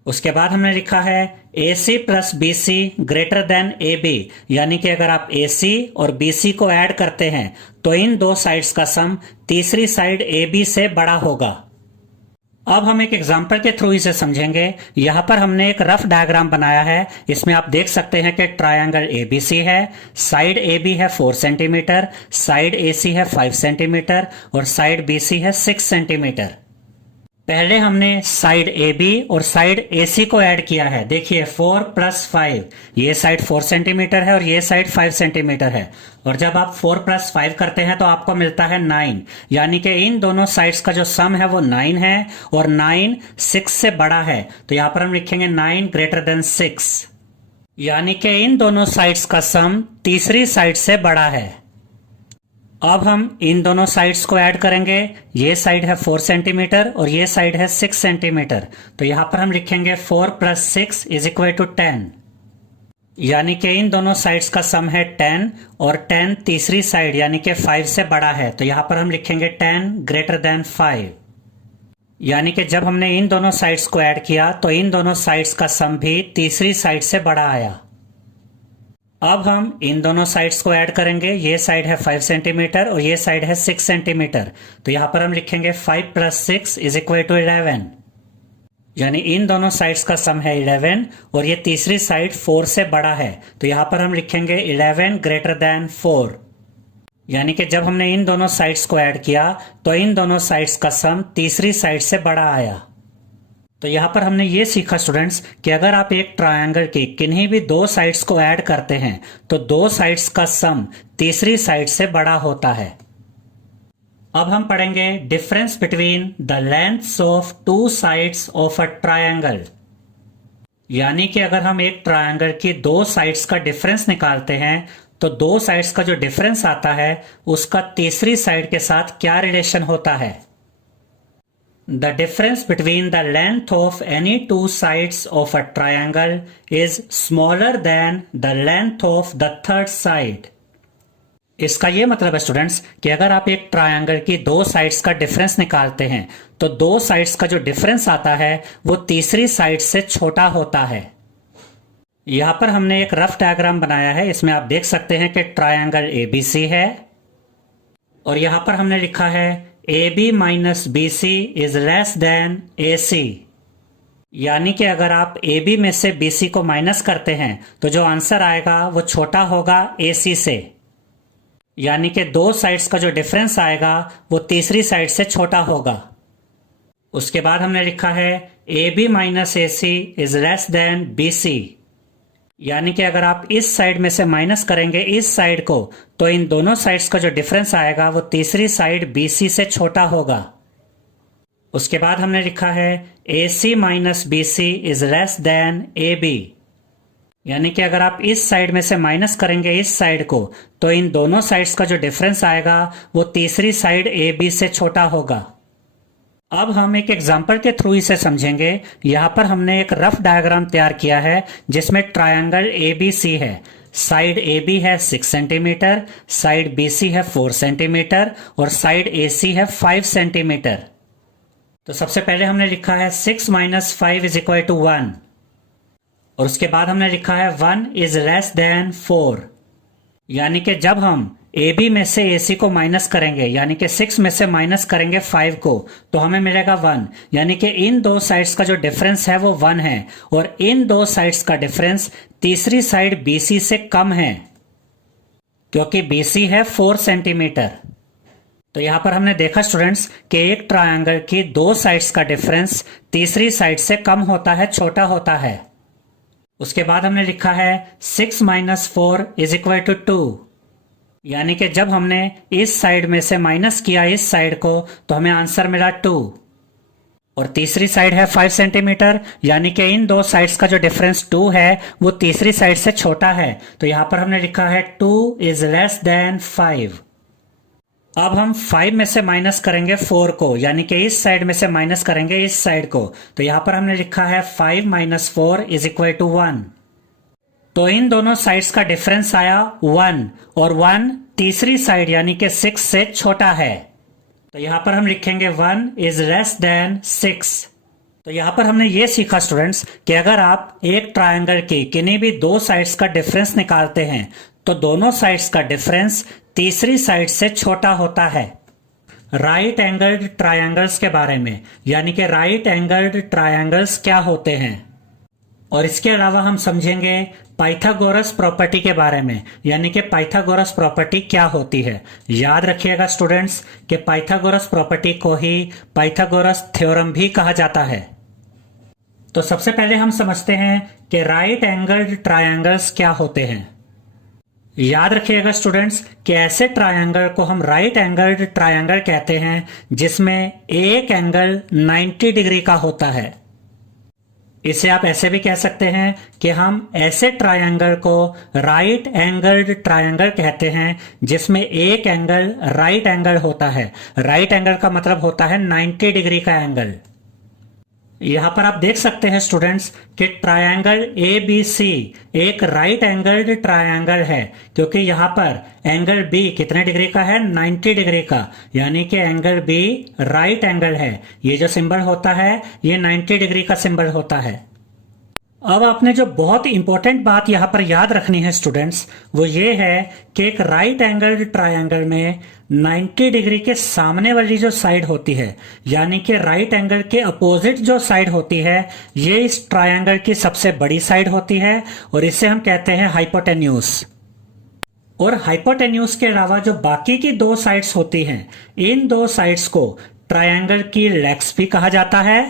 उसके बाद हमने लिखा है AC plus BC greater than AB, यानी कि अगर आप AC और BC को ऐड करते हैं तो इन दो साइड्स का सम तीसरी साइड AB से बड़ा होगा। अब हम एक एग्जांपल के थ्रू इसे समझेंगे। यहां पर हमने एक रफ डायग्राम बनाया है। इसमें आप देख सकते हैं कि ट्रायंगल ABC है, साइड AB है 4 सेंटीमीटर, साइड AC है 5 सेंटीमीटर और साइड BC है 6 सेंटीमीटर। पहले हमने साइड AB और साइड AC को ऐड किया है। देखिए 4 + 5, ये साइड 4 सेंटीमीटर है और ये साइड 5 सेंटीमीटर है। और जब आप 4 + 5 करते हैं तो आपको मिलता है 9, यानी कि इन दोनों साइड्स का जो सम है वो 9 है और 9 6 से बड़ा है। तो यहां पर हम लिखेंगे 9 > 6, यानी कि इन दोनों साइड्स का सम तीसरी साइड से बड़ा है। अब हम इन दोनों साइड्स को ऐड करेंगे। ये साइड है 4 सेंटीमीटर और ये साइड है 6 सेंटीमीटर। तो यहां पर हम लिखेंगे 4 + 6 = 10, यानी कि इन दोनों साइड्स का सम है 10 और 10 तीसरी साइड यानी कि 5 से बड़ा है। तो यहां पर हम लिखेंगे 10 > 5, यानी कि जब हमने इन दोनों साइड्स को ऐड किया तो इन दोनों साइड्स का सम भी तीसरी साइड से बड़ा आया। अब हम इन दोनों साइड्स को ऐड करेंगे। ये साइड है 5 सेंटीमीटर और ये साइड है 6 सेंटीमीटर। तो यहां पर हम लिखेंगे 5 + 6 = 11, यानी इन दोनों साइड्स का सम है 11 और ये तीसरी साइड 4 से बड़ा है। तो यहां पर हम लिखेंगे 11 > 4, यानी कि जब हमने इन दोनों साइड्स को ऐड किया तो इन दोनों साइड्स का सम तीसरी साइड से बड़ा आया। तो यहां पर हमने ये सीखा स्टूडेंट्स कि अगर आप एक ट्रायंगल की किन्हीं भी दो साइड्स को ऐड करते हैं तो दो साइड्स का सम तीसरी साइड से बड़ा होता है। अब हम पढ़ेंगे difference between the lengths of 2 sides of a triangle, यानी कि अगर हम एक ट्रायंगल की दो साइड्स का डिफरेंस निकालते हैं तो दो साइड्स का जो डिफरेंस आता है उसका तीसरी साइड के साथ क्या रिलेशन होता है। The difference between the length of any two sides of a triangle is smaller than the length of the third side. इसका ये मतलब है स्टूडेंट्स कि अगर आप एक ट्रायंगल की दो साइड्स का डिफरेंस निकालते हैं तो दो साइड्स का जो डिफरेंस आता है वो तीसरी साइड से छोटा होता है। यहां पर हमने एक रफ डायग्राम बनाया है। इसमें आप देख सकते हैं कि ट्रायंगल ABC है और यहां पर हमने लिखा है AB - BC is less than AC, यानी कि अगर आप AB में से BC को माइनस करते हैं तो जो आंसर आएगा वो छोटा होगा AC से, यानी कि दो साइड्स का जो डिफरेंस आएगा वो तीसरी साइड से छोटा होगा। उसके बाद हमने लिखा है AB - AC is less than BC, यानी कि अगर आप इस साइड में से माइनस करेंगे इस साइड को तो इन दोनों साइड्स का जो डिफरेंस आएगा वो तीसरी साइड BC से छोटा होगा। उसके बाद हमने लिखा है AC - BC is less than AB, यानी कि अगर आप इस साइड में से माइनस करेंगे इस साइड को तो इन दोनों साइड्स का जो डिफरेंस आएगा वो तीसरी साइड AB से छोटा होगा। अब हम एक एग्जाम्पल के थ्रू इसे समझेंगे। यहां पर हमने एक रफ डायग्राम तैयार किया है जिसमें ट्रायंगल ABC है। साइड AB है 6 सेंटीमीटर, साइड BC है 4 सेंटीमीटर और साइड AC है 5 सेंटीमीटर। तो सबसे पहले हमने लिखा है 6 - 5 = 1 और उसके बाद हमने लिखा है 1 is less than 4, यानी कि जब हम AB में से AC को माइनस करेंगे यानी कि 6 में से माइनस करेंगे 5 को तो हमें मिलेगा 1, यानी कि इन दो साइड्स का जो डिफरेंस है वो 1 है और इन दो साइड्स का डिफरेंस तीसरी साइड BC से कम है क्योंकि BC है 4 सेंटीमीटर। तो यहां पर हमने देखा स्टूडेंट्स कि एक ट्रायंगल की दो साइड्स का डिफरेंस तीसरी साइड से कम होता है, छोटा होता है। उसके बाद हमने लिखा है 6 - 4 = 2, यानी कि जब हमने इस साइड में से माइनस किया इस साइड को तो हमें आंसर मिला 2 और तीसरी साइड है 5 सेंटीमीटर, यानी कि इन दो साइड्स का जो डिफरेंस 2 है वो तीसरी साइड से छोटा है। तो यहां पर हमने लिखा है 2 is less than 5। अब हम 5 में से माइनस करेंगे 4 को, यानी कि इस साइड में से माइनस करेंगे इस साइड को। तो यहां पर हमने लिखा है 5 - 4 = 1। तो इन दोनों साइड्स का डिफरेंस आया 1 और 1 तीसरी साइड यानी कि 6 से छोटा है। तो यहां पर हम लिखेंगे 1 is less than 6। तो यहां पर हमने ये सीखा स्टूडेंट्स कि अगर आप एक ट्रायंगल की किन्हीं भी दो साइड्स का डिफरेंस निकालते हैं तो दोनों साइड्स का डिफरेंस तीसरी साइड से छोटा होता है। राइट एंगल्ड ट्रायंगल्स के बारे में, यानी कि राइट एंगल्ड ट्रायंगल्स क्या होते हैं और इसके अलावा हम समझेंगे पाइथागोरस प्रॉपर्टी के बारे में, यानी कि पाइथागोरस प्रॉपर्टी क्या होती है। याद रखिएगा स्टूडेंट्स कि पाइथागोरस प्रॉपर्टी को ही पाइथागोरस थ्योरम भी कहा जाता है। तो सबसे पहले हम समझते हैं कि राइट एंगल्ड ट्रायंगल्स क्या होते हैं। याद रखिएगा स्टूडेंट्स कि ऐसे ट्रायंगल को हम राइट एंगल्ड ट्रायंगल कहते हैं जिसमें एक एंगल 90 डिग्री का होता है। इसे आप ऐसे भी कह सकते हैं कि हम ऐसे ट्रायंगल को राइट एंगल्ड ट्रायंगल कहते हैं जिसमें एक एंगल राइट एंगल होता है। राइट एंगल का मतलब होता है 90 डिग्री का एंगल। यहां पर आप देख सकते हैं स्टूडेंट्स कि ट्रायंगल ABC एक राइट एंगल्ड ट्रायंगल है, क्योंकि यहां पर एंगल B कितने डिग्री का है, 90 डिग्री का, यानी कि एंगल B राइट एंगल है। ये जो सिंबल होता है ये 90 डिग्री का सिंबल होता है। अब आपने जो बहुत इंपॉर्टेंट बात यहां पर याद रखनी है स्टूडेंट्स, वो ये है कि एक राइट एंगल्ड ट्रायंगल में 90 डिग्री के सामने वाली जो साइड होती है, यानी कि राइट एंगल के अपोजिट जो साइड होती है, ये इस ट्रायंगल की सबसे बड़ी साइड होती है और इसे हम कहते हैं हाइपोटेन्यूज। और हाइपोटेन्यूज के अलावा जो बाकी की दो साइड्स होती हैं, इन दो साइड्स को ट्रायंगल की लेग्स भी कहा जाता है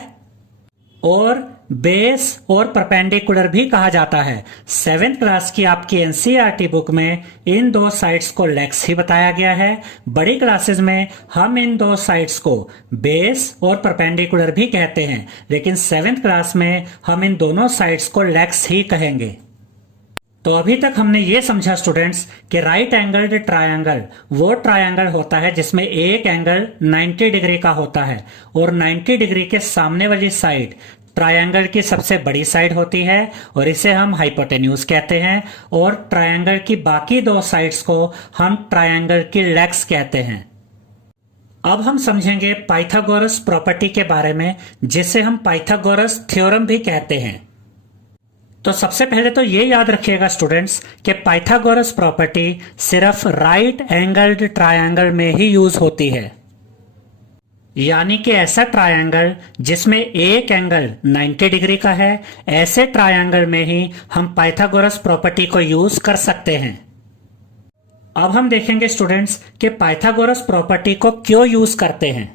और बेस और परपेंडिकुलर भी कहा जाता है। 7th क्लास की आपकी एनसीईआरटी बुक में इन दो साइड्स को लेग्स ही बताया गया है। बड़ी क्लासेस में हम इन दो साइड्स को बेस और परपेंडिकुलर भी कहते हैं, लेकिन 7th क्लास में हम इन दोनों साइड्स को लेग्स ही कहेंगे। तो अभी तक हमने ये समझा स्टूडेंट्स कि राइट एंगल्ड ट्रायंगल वो ट्रायंगल होता है जिसमें एक एंगल 90 डिग्री का होता है और 90 डिग्री के सामने वाली साइड ट्रायंगल की सबसे बड़ी साइड होती है और इसे हम हाइपोटेन्यूज कहते हैं, और ट्रायंगल की बाकी दो साइड्स को हम ट्रायंगल की लेग्स कहते हैं। अब हम समझेंगे पाइथागोरस प्रॉपर्टी के बारे में, जिसे हम पाइथागोरस थ्योरम भी कहते हैं। तो सबसे पहले तो ये याद रखिएगा स्टूडेंट्स कि पाइथागोरस प्रॉपर्टी सिर्फ राइट एंगल्ड ट्रायंगल में ही यूज होती है, यानी कि ऐसा ट्रायंगल जिसमें एक एंगल 90 डिग्री का है, ऐसे ट्रायंगल में ही हम पाइथागोरस प्रॉपर्टी को यूज कर सकते हैं। अब हम देखेंगे स्टूडेंट्स कि पाइथागोरस प्रॉपर्टी को क्यों यूज करते हैं।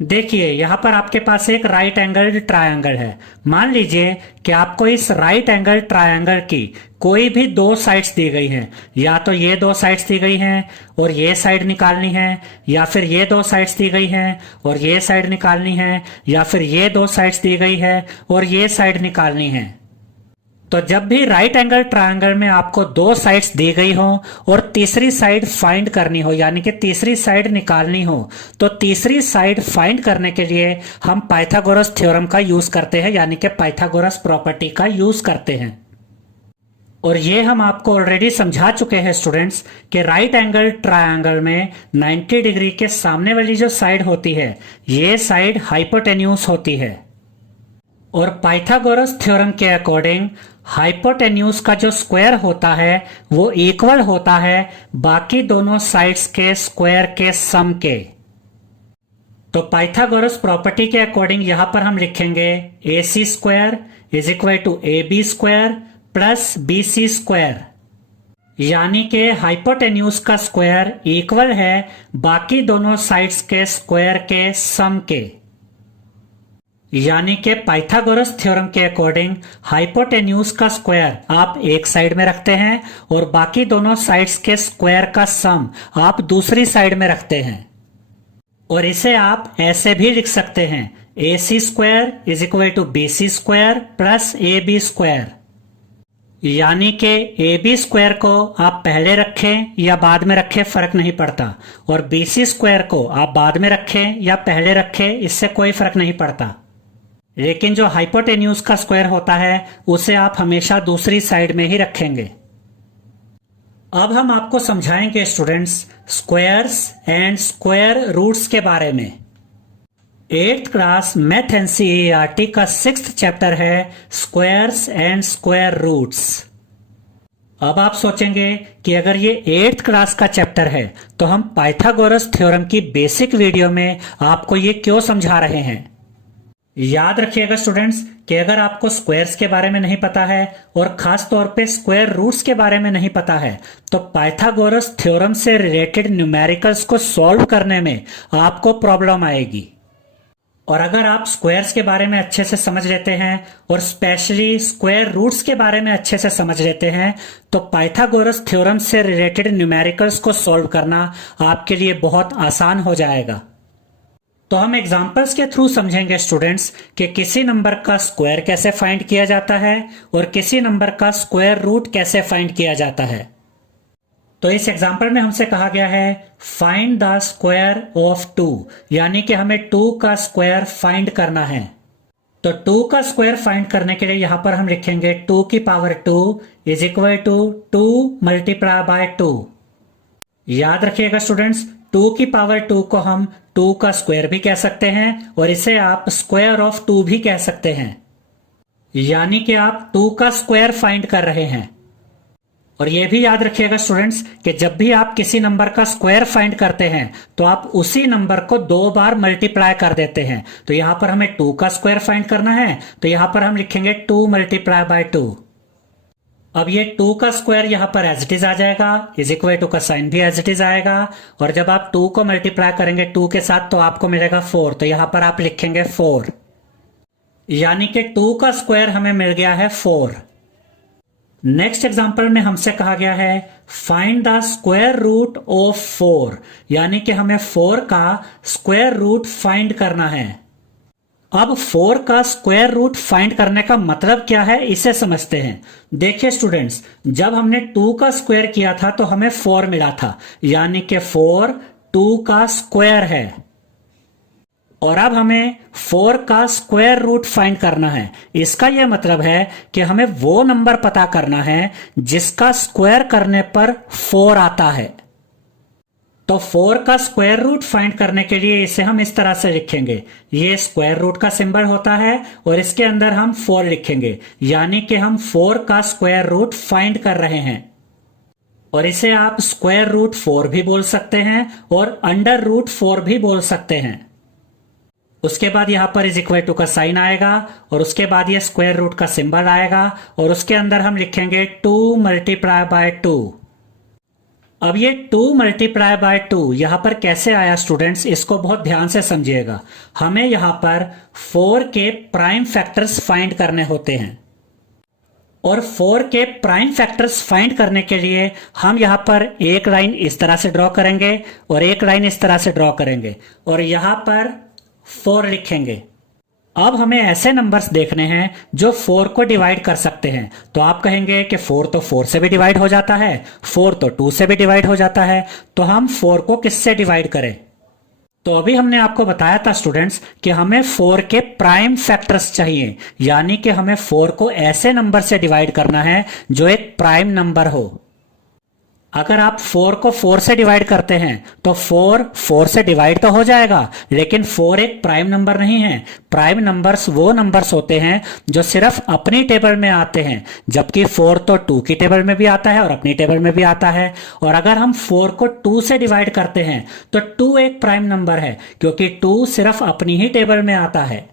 देखिए यहां पर आपके पास एक राइट एंगल ट्रायंगल है। मान लीजिए कि आपको इस राइट एंगल ट्रायंगल की कोई भी दो साइड्स दी गई हैं, या तो ये दो साइड्स दी गई हैं और ये साइड निकालनी है, या फिर ये दो साइड्स दी गई हैं और ये साइड निकालनी है, या फिर ये दो साइड्स दी गई है और ये साइड निकालनी है। तो जब भी राइट एंगल ट्रायंगल में आपको दो साइड्स दी गई हो और तीसरी साइड फाइंड करनी हो, यानी कि तीसरी साइड निकालनी हो, तो तीसरी साइड फाइंड करने के लिए हम पाइथागोरस थ्योरम का यूज करते हैं, यानी कि पाइथागोरस प्रॉपर्टी का यूज करते हैं। और ये हम आपको ऑलरेडी समझा चुके हैं स्टूडेंट्स कि राइट एंगल ट्रायंगल में 90 डिग्री के सामने वाली जो साइड होती है, ये साइड हाइपोटेन्यूज होती है। और पाइथागोरस थ्योरम के अकॉर्डिंग हाइपोटेन्यूज का जो स्क्वायर होता है वो इक्वल होता है बाकी दोनों साइड्स के स्क्वायर के सम के। तो पाइथागोरस प्रॉपर्टी के अकॉर्डिंग यहां पर हम लिखेंगे AC square is equal to AB square plus BC square, यानी कि हाइपोटेन्यूज का स्क्वायर इक्वल है बाकी दोनों साइड्स के स्क्वायर के सम के। यानी कि पाइथागोरस थ्योरम के अकॉर्डिंग हाइपोटेन्यूज का स्क्वायर आप एक साइड में रखते हैं और बाकी दोनों साइड्स के स्क्वायर का सम आप दूसरी साइड में रखते हैं। और इसे आप ऐसे भी लिख सकते हैं AC square is equal to BC square plus AB square, यानी कि AB स्क्वायर को आप पहले रखें या बाद में रखें फर्क नहीं पड़ता, और BC स्क्वायर को आप बाद में रखें या पहले रखें इससे कोई फर्क नहीं पड़ता, लेकिन जो हाइपोटेन्यूज का स्क्वायर होता है उसे आप हमेशा दूसरी साइड में ही रखेंगे। अब हम आपको समझाएंगे students squares and square roots के बारे में। 8th क्लास मैथ एनसीईआरटी का 6th चैप्टर है स्क्वायर्स एंड स्क्वायर रूट्स। अब आप सोचेंगे कि अगर ये 8th क्लास का चैप्टर है तो हम पाइथागोरस थ्योरम की बेसिक वीडियो में आपको ये क्यों समझा रहे हैं। याद रखिएगा स्टूडेंट्स कि अगर आपको स्क्वायर्स के बारे में नहीं पता है और खास तौर पे स्क्वायर रूट्स के बारे में नहीं पता है तो पाइथागोरस थ्योरम से रिलेटेड न्यूमेरिकल्स को सॉल्व करने में आपको प्रॉब्लम आएगी। और अगर आप स्क्वायर्स के बारे में अच्छे से समझ लेते हैं और स्पेशली स्क्वायर रूट्स के बारे में अच्छे से समझ लेते हैं तो पाइथागोरस थ्योरम से रिलेटेड न्यूमेरिकल्स को सॉल्व करना आपके लिए बहुत आसान हो जाएगा। तो हम एग्जांपल्स के थ्रू समझेंगे स्टूडेंट्स कि किसी नंबर का स्क्वायर कैसे फाइंड किया जाता है और किसी नंबर का स्क्वायर रूट कैसे फाइंड किया जाता है। तो इस एग्जांपल में हमसे कहा गया है फाइंड द स्क्वायर ऑफ 2, यानी कि हमें 2 का स्क्वायर फाइंड करना है। तो 2 का स्क्वायर फाइंड करने के लिए यहां पर हम लिखेंगे 2 की power 2 is equal to 2 multiply by 2। याद रखिएगा स्टूडेंट्स 2 की पावर 2 को हम 2 का स्क्वायर भी कह सकते हैं और इसे आप स्क्वायर ऑफ 2 भी कह सकते हैं, यानी कि आप 2 का स्क्वायर फाइंड कर रहे हैं। और यह भी याद रखिएगा स्टूडेंट्स कि जब भी आप किसी नंबर का स्क्वायर फाइंड करते हैं तो आप उसी नंबर को 2 बार मल्टीप्लाई कर देते हैं। तो यहां पर हमें 2 का स्क्वायर फाइंड करना है तो यहां पर हम लिखेंगे 2 मल्टीप्लाई बाय 2। अब ये 2 का स्क्वायर यहां पर एज इट इज आ जाएगा, इज इक्वल टू का साइन भी एज इट इज आएगा और जब आप 2 को मल्टीप्लाई करेंगे 2 के साथ तो आपको मिलेगा 4। तो यहां पर आप लिखेंगे 4, यानी कि 2 का स्क्वायर हमें मिल गया है 4। नेक्स्ट एग्जांपल में हमसे कहा गया है find the square root of 4, यानी कि हमें 4 का स्क्वायर रूट फाइंड करना है। अब 4 का स्क्वायर रूट फाइंड करने का मतलब क्या है इसे समझते हैं। देखिए स्टूडेंट्स, जब हमने 2 का स्क्वायर किया था तो हमें 4 मिला था, यानी कि 4 2 का स्क्वायर है। और अब हमें 4 का स्क्वायर रूट फाइंड करना है। इसका यह मतलब है कि हमें वो नंबर पता करना है जिसका स्क्वायर करने पर 4 आता है। तो 4 का स्क्वायर रूट फाइंड करने के लिए इसे हम इस तरह से लिखेंगे, ये स्क्वायर रूट का सिंबल होता है और इसके अंदर हम 4 लिखेंगे, यानी कि हम 4 का स्क्वायर रूट फाइंड कर रहे हैं। और इसे आप स्क्वायर रूट 4 भी बोल सकते हैं और अंडर रूट 4 भी बोल सकते हैं। उसके बाद यहां पर इज इक्वल टू का साइन आएगा और उसके बाद ये स्क्वायर रूट का सिंबल आएगा और उसके अंदर हम लिखेंगे 2 मल्टीप्लाई बाय 2। अब ये 2 मल्टीप्लाई बाय 2 यहां पर कैसे आया स्टूडेंट्स, इसको बहुत ध्यान से समझिएगा। हमें यहां पर 4 के प्राइम फैक्टर्स फाइंड करने होते हैं और 4 के प्राइम फैक्टर्स फाइंड करने के लिए हम यहां पर एक लाइन इस तरह से ड्रॉ करेंगे और एक लाइन इस तरह से ड्रॉ करेंगे और यहां पर 4 लिखेंगे। अब हमें ऐसे नंबर्स देखने हैं जो 4 को डिवाइड कर सकते हैं। तो आप कहेंगे कि 4 तो 4 से भी डिवाइड हो जाता है, 4 तो 2 से भी डिवाइड हो जाता है, तो हम 4 को किससे डिवाइड करें। तो अभी हमने आपको बताया था स्टूडेंट्स कि हमें 4 के प्राइम फैक्टर्स चाहिए, यानी कि हमें 4 को ऐसे नंबर से डिवाइड करना है जो एक प्राइम नंबर हो। अगर आप 4 को 4 से डिवाइड करते हैं तो 4 से डिवाइड तो हो जाएगा, लेकिन 4 एक प्राइम नंबर नहीं है। प्राइम नंबर्स वो नंबर्स होते हैं जो सिर्फ अपनी टेबल में आते हैं, जबकि 4 तो 2 की टेबल में भी आता है और अपनी टेबल में भी आता है। और अगर हम 4 को 2 से डिवाइड करते हैं तो 2 एक प्राइम नंबर है, क्योंकि 2 सिर्फ अपनी ही टेबल में आता है।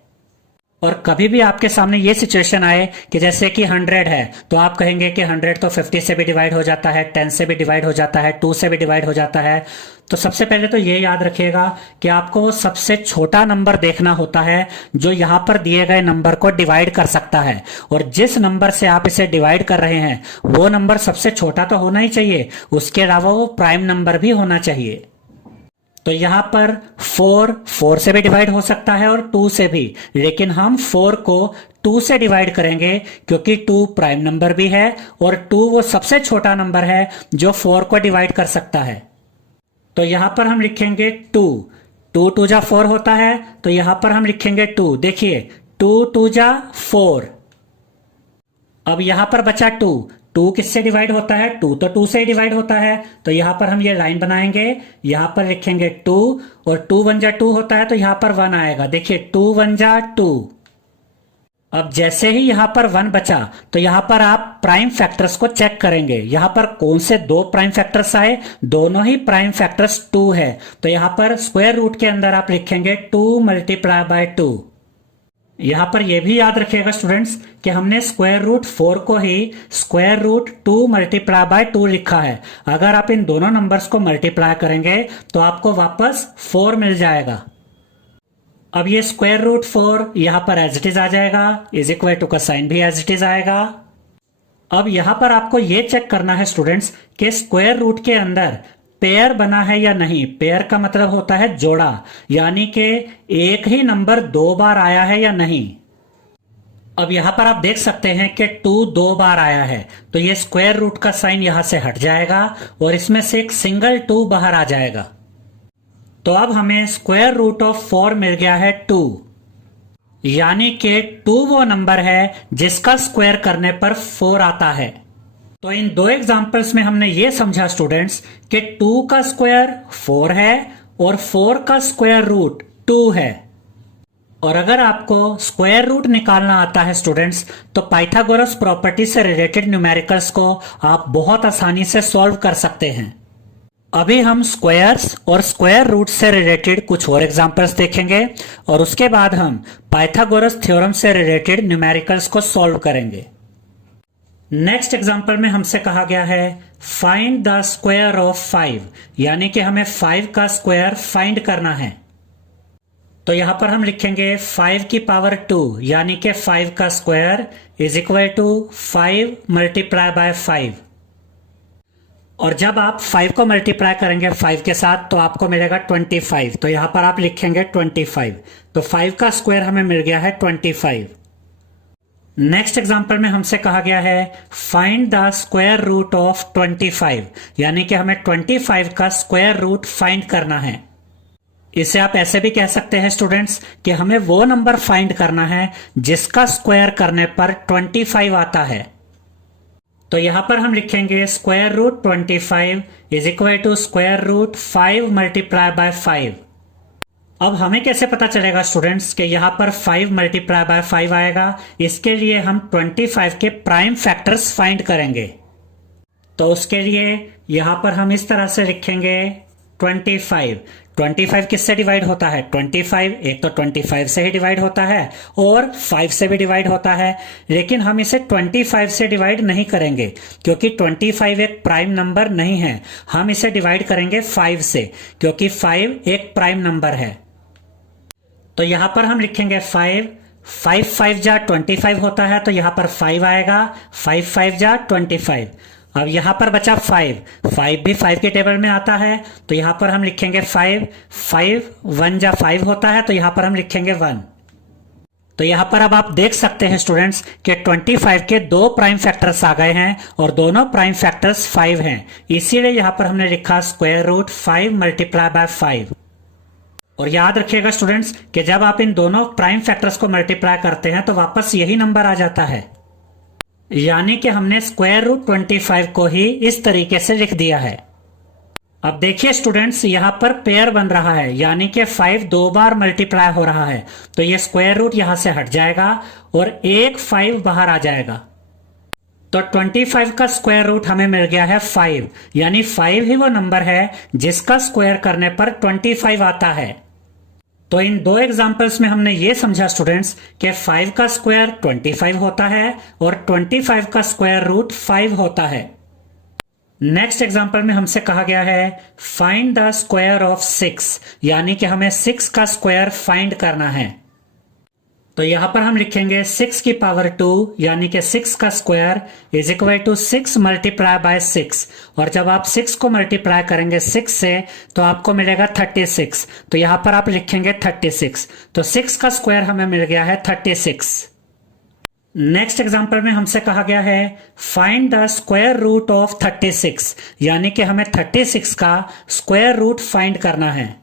और कभी भी आपके सामने ये सिचुएशन आए कि जैसे कि 100 है तो आप कहेंगे कि 100 तो 50 से भी डिवाइड हो जाता है, 10 से भी डिवाइड हो जाता है, 2 से भी डिवाइड हो जाता है। तो सबसे पहले तो ये याद रखिएगा कि आपको वो सबसे छोटा नंबर देखना होता है जो यहां पर दिए गए नंबर को डिवाइड कर सकता है, और जिस नंबर से आप इसे डिवाइड कर रहे हैं वो नंबर सबसे छोटा तो होना ही चाहिए, उसके अलावा वो प्राइम नंबर भी होना चाहिए। तो यहां पर 4 से भी डिवाइड हो सकता है और 2 से भी, लेकिन हम 4 को 2 से डिवाइड करेंगे क्योंकि 2 प्राइम नंबर भी है और 2 वो सबसे छोटा नंबर है जो 4 को डिवाइड कर सकता है। तो यहां पर हम लिखेंगे 2 2 जा 4 होता है, तो यहां पर हम लिखेंगे 2। देखिए 2 जा 4। अब यहां पर बचा 2 किससे डिवाइड होता है, 2 तो 2 से ही डिवाइड होता है। तो यहां पर हम ये लाइन बनाएंगे, यहां पर लिखेंगे 2 और 2 1 जा 2 होता है तो यहां पर 1 आएगा। देखिए 2 1 जा 2। अब जैसे ही यहां पर 1 बचा तो यहां पर आप प्राइम फैक्टर्स को चेक करेंगे। यहां पर कौन से 2 प्राइम फैक्टर्स आए, दोनों ही प्राइम फैक्टर्स 2 है। तो यहां पर स्क्वायर रूट के अंदर आप लिखेंगे 2 मल्टीप्लाई बाय 2। यहां पर यह भी याद रखिएगा स्टूडेंट्स कि हमने स्क्वायर रूट 4 को ही स्क्वायर रूट 2 मल्टीप्लाई बाय 2 लिखा है। अगर आप इन दोनों नंबर्स को मल्टीप्लाई करेंगे तो आपको वापस 4 मिल जाएगा। अब ये स्क्वायर रूट 4 यहां पर एज इट इज आ जाएगा, इज इक्वल टू का साइन भी एज इट इज आएगा। अब यहां पर आपको यह चेक करना है स्टूडेंट्स कि स्क्वायर रूट के अंदर पेयर बना है या नहीं। पेयर का मतलब होता है जोड़ा, यानी कि एक ही नंबर 2 बार आया है या नहीं। अब यहां पर आप देख सकते हैं कि 2 2 बार आया है, तो ये स्क्वायर रूट का साइन यहां से हट जाएगा और इसमें से एक सिंगल 2 बाहर आ जाएगा। तो अब हमें स्क्वायर रूट ऑफ 4 मिल गया है 2, यानी कि 2 वो नंबर है जिसका स्क्वायर करने पर 4 आता है। तो इन दो एग्जाम्पल्स में हमने ये समझा स्टूडेंट्स कि 2 का स्क्वायर 4 है और 4 का स्क्वायर रूट 2 है। और अगर आपको स्क्वायर रूट निकालना आता है स्टूडेंट्स, तो पाइथागोरस प्रॉपर्टी से रिलेटेड न्यूमेरिकल्स को आप बहुत आसानी से सॉल्व कर सकते हैं। अभी हम स्क्वायर्स और स्क्वायर रूट से रिलेटेड कुछ और एग्जांपल्स देखेंगे और उसके बाद हम पाइथागोरस थ्योरम से रिलेटेड न्यूमेरिकल्स को सॉल्व करेंगे। नेक्स्ट एग्जांपल में हमसे कहा गया है फाइंड द स्क्वायर ऑफ 5, यानी कि हमें 5 का स्क्वायर फाइंड करना है। तो यहां पर हम लिखेंगे 5 की पावर 2, यानी कि 5 का square is equal to 5 multiply by 5। और जब आप 5 को मल्टीप्लाई करेंगे 5 के साथ तो आपको मिलेगा 25। तो यहां पर आप लिखेंगे 25। तो 5 का स्क्वायर हमें मिल गया है 25। नेक्स्ट एग्जांपल में हमसे कहा गया है find the square root of 25, यानी कि हमें 25 का स्क्वायर रूट फाइंड करना है। इसे आप ऐसे भी कह सकते हैं स्टूडेंट्स कि हमें वो नंबर फाइंड करना है जिसका स्क्वायर करने पर 25 आता है। तो यहां पर हम लिखेंगे square root 25 is equal to square root 5 multiply by 5। अब हमें कैसे पता चलेगा स्टूडेंट्स कि यहां पर 5 मल्टीप्लाई बाय 5 आएगा? इसके लिए हम 25 के प्राइम फैक्टर्स फाइंड करेंगे। तो उसके लिए यहां पर हम इस तरह से लिखेंगे 25 किससे डिवाइड होता है? 25 एक तो 25 से ही डिवाइड होता है और 5 से भी डिवाइड होता है, लेकिन हम इसे 25 से डिवाइड नहीं करेंगे क्योंकि 25 एक प्राइम नंबर नहीं है। हम इसे डिवाइड करेंगे 5 से क्योंकि 5 एक प्राइम नंबर है। तो यहां पर हम लिखेंगे 5 5 जा 25 होता है, तो यहां पर 5 आएगा। 5 जा 25। अब यहां पर बचा 5 भी 5 के टेबल में आता है, तो यहां पर हम लिखेंगे 5 1 जा 5 होता है, तो यहां पर हम लिखेंगे 1। तो यहां पर अब आप देख सकते हैं स्टूडेंट्स कि 25 के दो प्राइम फैक्टर्स आ गए हैं और दोनों प्राइम फैक्टर्स 5 हैं, इसीलिए यहां पर हमने लिखा स्क्वायर रूट 5 मल्टीप्लाई बाय 5। और याद रखिएगा स्टूडेंट्स कि जब आप इन दोनों प्राइम फैक्टर्स को मल्टीप्लाई करते हैं तो वापस यही नंबर आ जाता है, यानी कि हमने स्क्वायर रूट 25 को ही इस तरीके से लिख दिया है। अब देखिए स्टूडेंट्स यहां पर पेयर बन रहा है, यानी कि 5 2 बार मल्टीप्लाई हो रहा है, तो ये स्क्वायर रूट यहां से हट जाएगा और एक 5 बाहर आ जाएगा। तो 25 का स्क्वायर रूट हमें मिल गया है 5, यानी 5 ही वो नंबर है जिसका स्क्वायर करने पर 25 आता है। तो इन दो एग्जाम्पल्स में हमने ये समझा स्टूडेंट्स कि 5 का स्क्वायर 25 होता है और 25 का स्क्वायर रूट 5 होता है। नेक्स्ट एग्जाम्पल में हमसे कहा गया है फाइंड द स्क्वायर ऑफ 6, यानी कि हमें 6 का स्क्वायर फाइंड करना है। तो यहां पर हम लिखेंगे 6 की पावर 2, यानी कि 6 का square is equal to 6 multiply by 6। और जब आप 6 को मल्टीप्लाई करेंगे 6 से तो आपको मिलेगा 36। तो यहां पर आप लिखेंगे 36। तो 6 का स्क्वायर हमें मिल गया है 36। नेक्स्ट एग्जांपल में हमसे कहा गया है find the square root of 36, यानी कि हमें 36 का स्क्वायर रूट फाइंड करना है।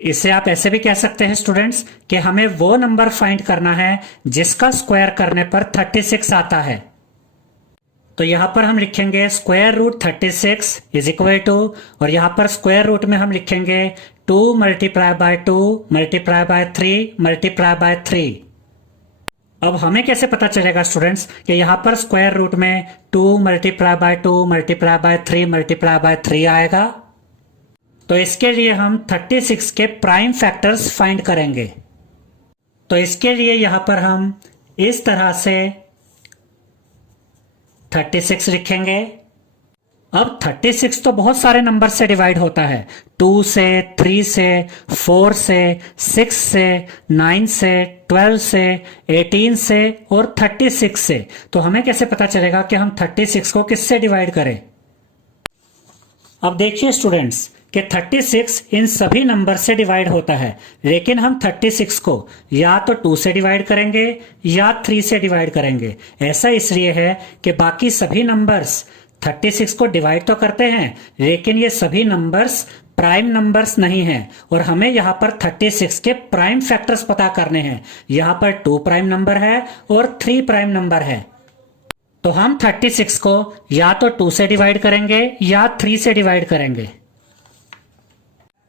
इसे आप ऐसे भी कह सकते हैं स्टूडेंट्स कि हमें वो नंबर फाइंड करना है जिसका स्क्वायर करने पर 36 आता है। तो यहां पर हम लिखेंगे square root 36 is equal to, और यहां पर स्क्वायर रूट में हम लिखेंगे 2 multiply by 2 multiply by 3 multiply by 3। अब हमें कैसे पता चलेगा स्टूडेंट्स कि यहां पर स्क्वायर रूट में 2 multiply by 2 multiply by 3 multiply by 3 आएगा? तो इसके लिए हम 36 के प्राइम फैक्टर्स फाइंड करेंगे। तो इसके लिए यहां पर हम इस तरह से 36 लिखेंगे। अब 36 तो बहुत सारे नंबर से डिवाइड होता है, 2 से, 3 से, 4 से, 6 से, 9 से, 12 से, 18 से और 36 से। तो हमें कैसे पता चलेगा कि हम 36 को किससे डिवाइड करें? अब देखिए स्टूडेंट्स कि 36 इन सभी नंबर से डिवाइड होता है, लेकिन हम 36 को या तो 2 से डिवाइड करेंगे या 3 से डिवाइड करेंगे। ऐसा इसलिए है कि बाकी सभी नंबर्स 36 को डिवाइड तो करते हैं, लेकिन ये सभी नंबर्स प्राइम नंबर्स नहीं हैं और हमें यहाँ पर 36 के प्राइम फैक्टर्स पता करने हैं। यहाँ पर 2 प्राइम नंबर है और 3 प्राइम नंबर है। तो हम 36 को या तो 2 से डिवाइड करेंगे या 3 से डिवाइड करेंगे।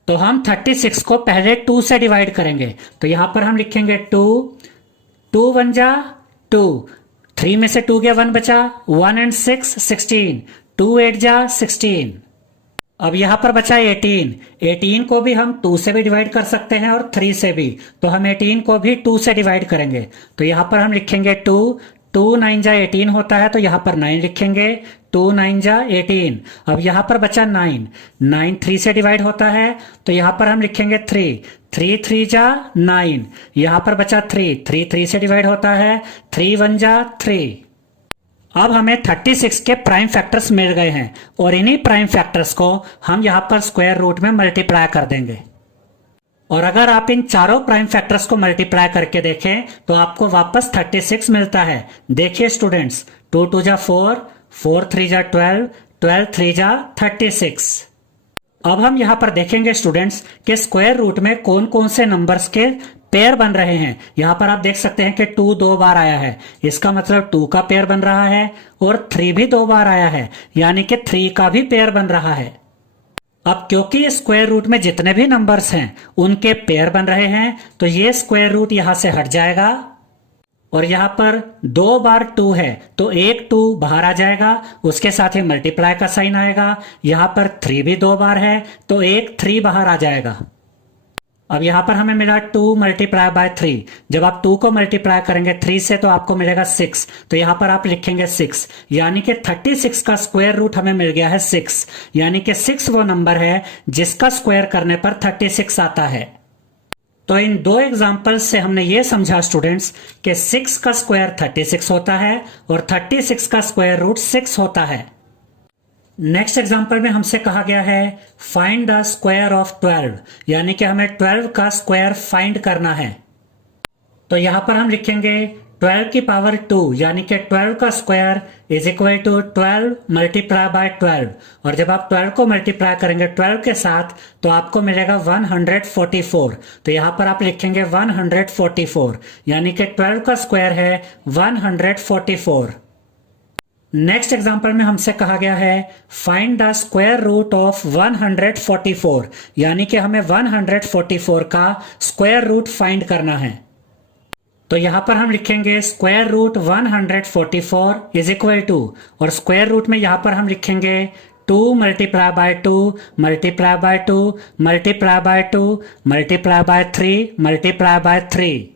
तो हम 36 को पहले 2 से डिवाइड करेंगे। तो यहां पर हम लिखेंगे 2, 2 1 जा 2, 3 में से 2 गया 1 बचा, 1 and 6 16, 2 8 जा 16। अब यहां पर बचा 18, 18 को भी हम 2 से भी डिवाइड कर सकते हैं और 3 से भी। तो हम 18 को भी 2 से डिवाइड करेंगे। तो यहां पर हम लिखेंगे 2, 2 9 जा 18 होता है, तो यहां पर 9 लिखेंगे, 2 9 जा 18। अब यहां पर बचा 9, 9 3 से डिवाइड होता है, तो यहां पर हम लिखेंगे 3, 3 3 जा 9। यहां पर बचा 3, 3 3 से डिवाइड होता है, 3 1 जा 3। अब हमें 36 के प्राइम फैक्टर्स मिल गए हैं और इन्हीं प्राइम फैक्टर्स को हम यहां पर स्क्वायर रूट में मल्टीप्लाई कर देंगे। और अगर आप इन चारों प्राइम फैक्टर्स को मल्टीप्लाई करके देखें तो आपको वापस 36 मिलता है। देखिए स्टूडेंट्स, 2 2 जा 4, 4 3 जा 12, 12 3 जा 36। अब हम यहां पर देखेंगे स्टूडेंट्स कि स्क्वायर रूट में कौन कौन से नंबर्स के पेयर बन रहे हैं। यहां पर आप देख सकते हैं कि 2 2 बार आया है, इसका मतलब 2 का पेयर बन रहा है, और 3 भी 2 बार आया है, यानी कि 3 का भी पेयर बन रहा है। अब क्योंकि स्क्वायर रूट में जितने भी नंबर्स हैं उनके पेयर बन रहे हैं, तो ये स्क्वायर रूट यहां से हट जाएगा और यहां पर 2 बार 2 है तो एक 2 बाहर आ जाएगा, उसके साथ ही मल्टीप्लाई का साइन आएगा। यहां पर 3 भी 2 बार है तो एक 3 बाहर आ जाएगा। अब यहां पर हमें मिला 2 मल्टीप्लाई बाय 3। जब आप 2 को मल्टीप्लाई करेंगे 3 से तो आपको मिलेगा 6, तो यहां पर आप लिखेंगे 6, यानी कि 36 का स्क्वायर रूट हमें मिल गया है 6, यानी कि 6 वो नंबर है जिसका स्क्वायर करने पर 36 आता है। तो इन 2 एग्जाम्पल्स से हमने ये समझा स्टूडेंट्स कि 6 का स्क्वायर 36 होता है और 36 का स्क्वायर रूट 6 होता है। नेक्स्ट एग्जांपल में हमसे कहा गया है फाइंड द स्क्वायर ऑफ 12, यानी कि हमें 12 का स्क्वायर फाइंड करना है। तो यहां पर हम लिखेंगे 12 की पावर 2, यानी कि 12 का square is equal to 12 multiply by 12। और जब आप 12 को मल्टीप्लाई करेंगे 12 के साथ तो आपको मिलेगा 144। तो यहां पर आप लिखेंगे 144, यानी कि 12 का स्क्वायर है 144। नेक्स्ट एग्जांपल में हमसे कहा गया है find the square root of 144, यानी कि हमें 144 का स्क्वायर रूट फाइंड करना है। तो यहां पर हम लिखेंगे square root 144 is equal to, और स्क्वायर रूट में यहां पर हम लिखेंगे 2 multiply by 2 multiply by 2 multiply by 2 multiply by 3 multiply by 3।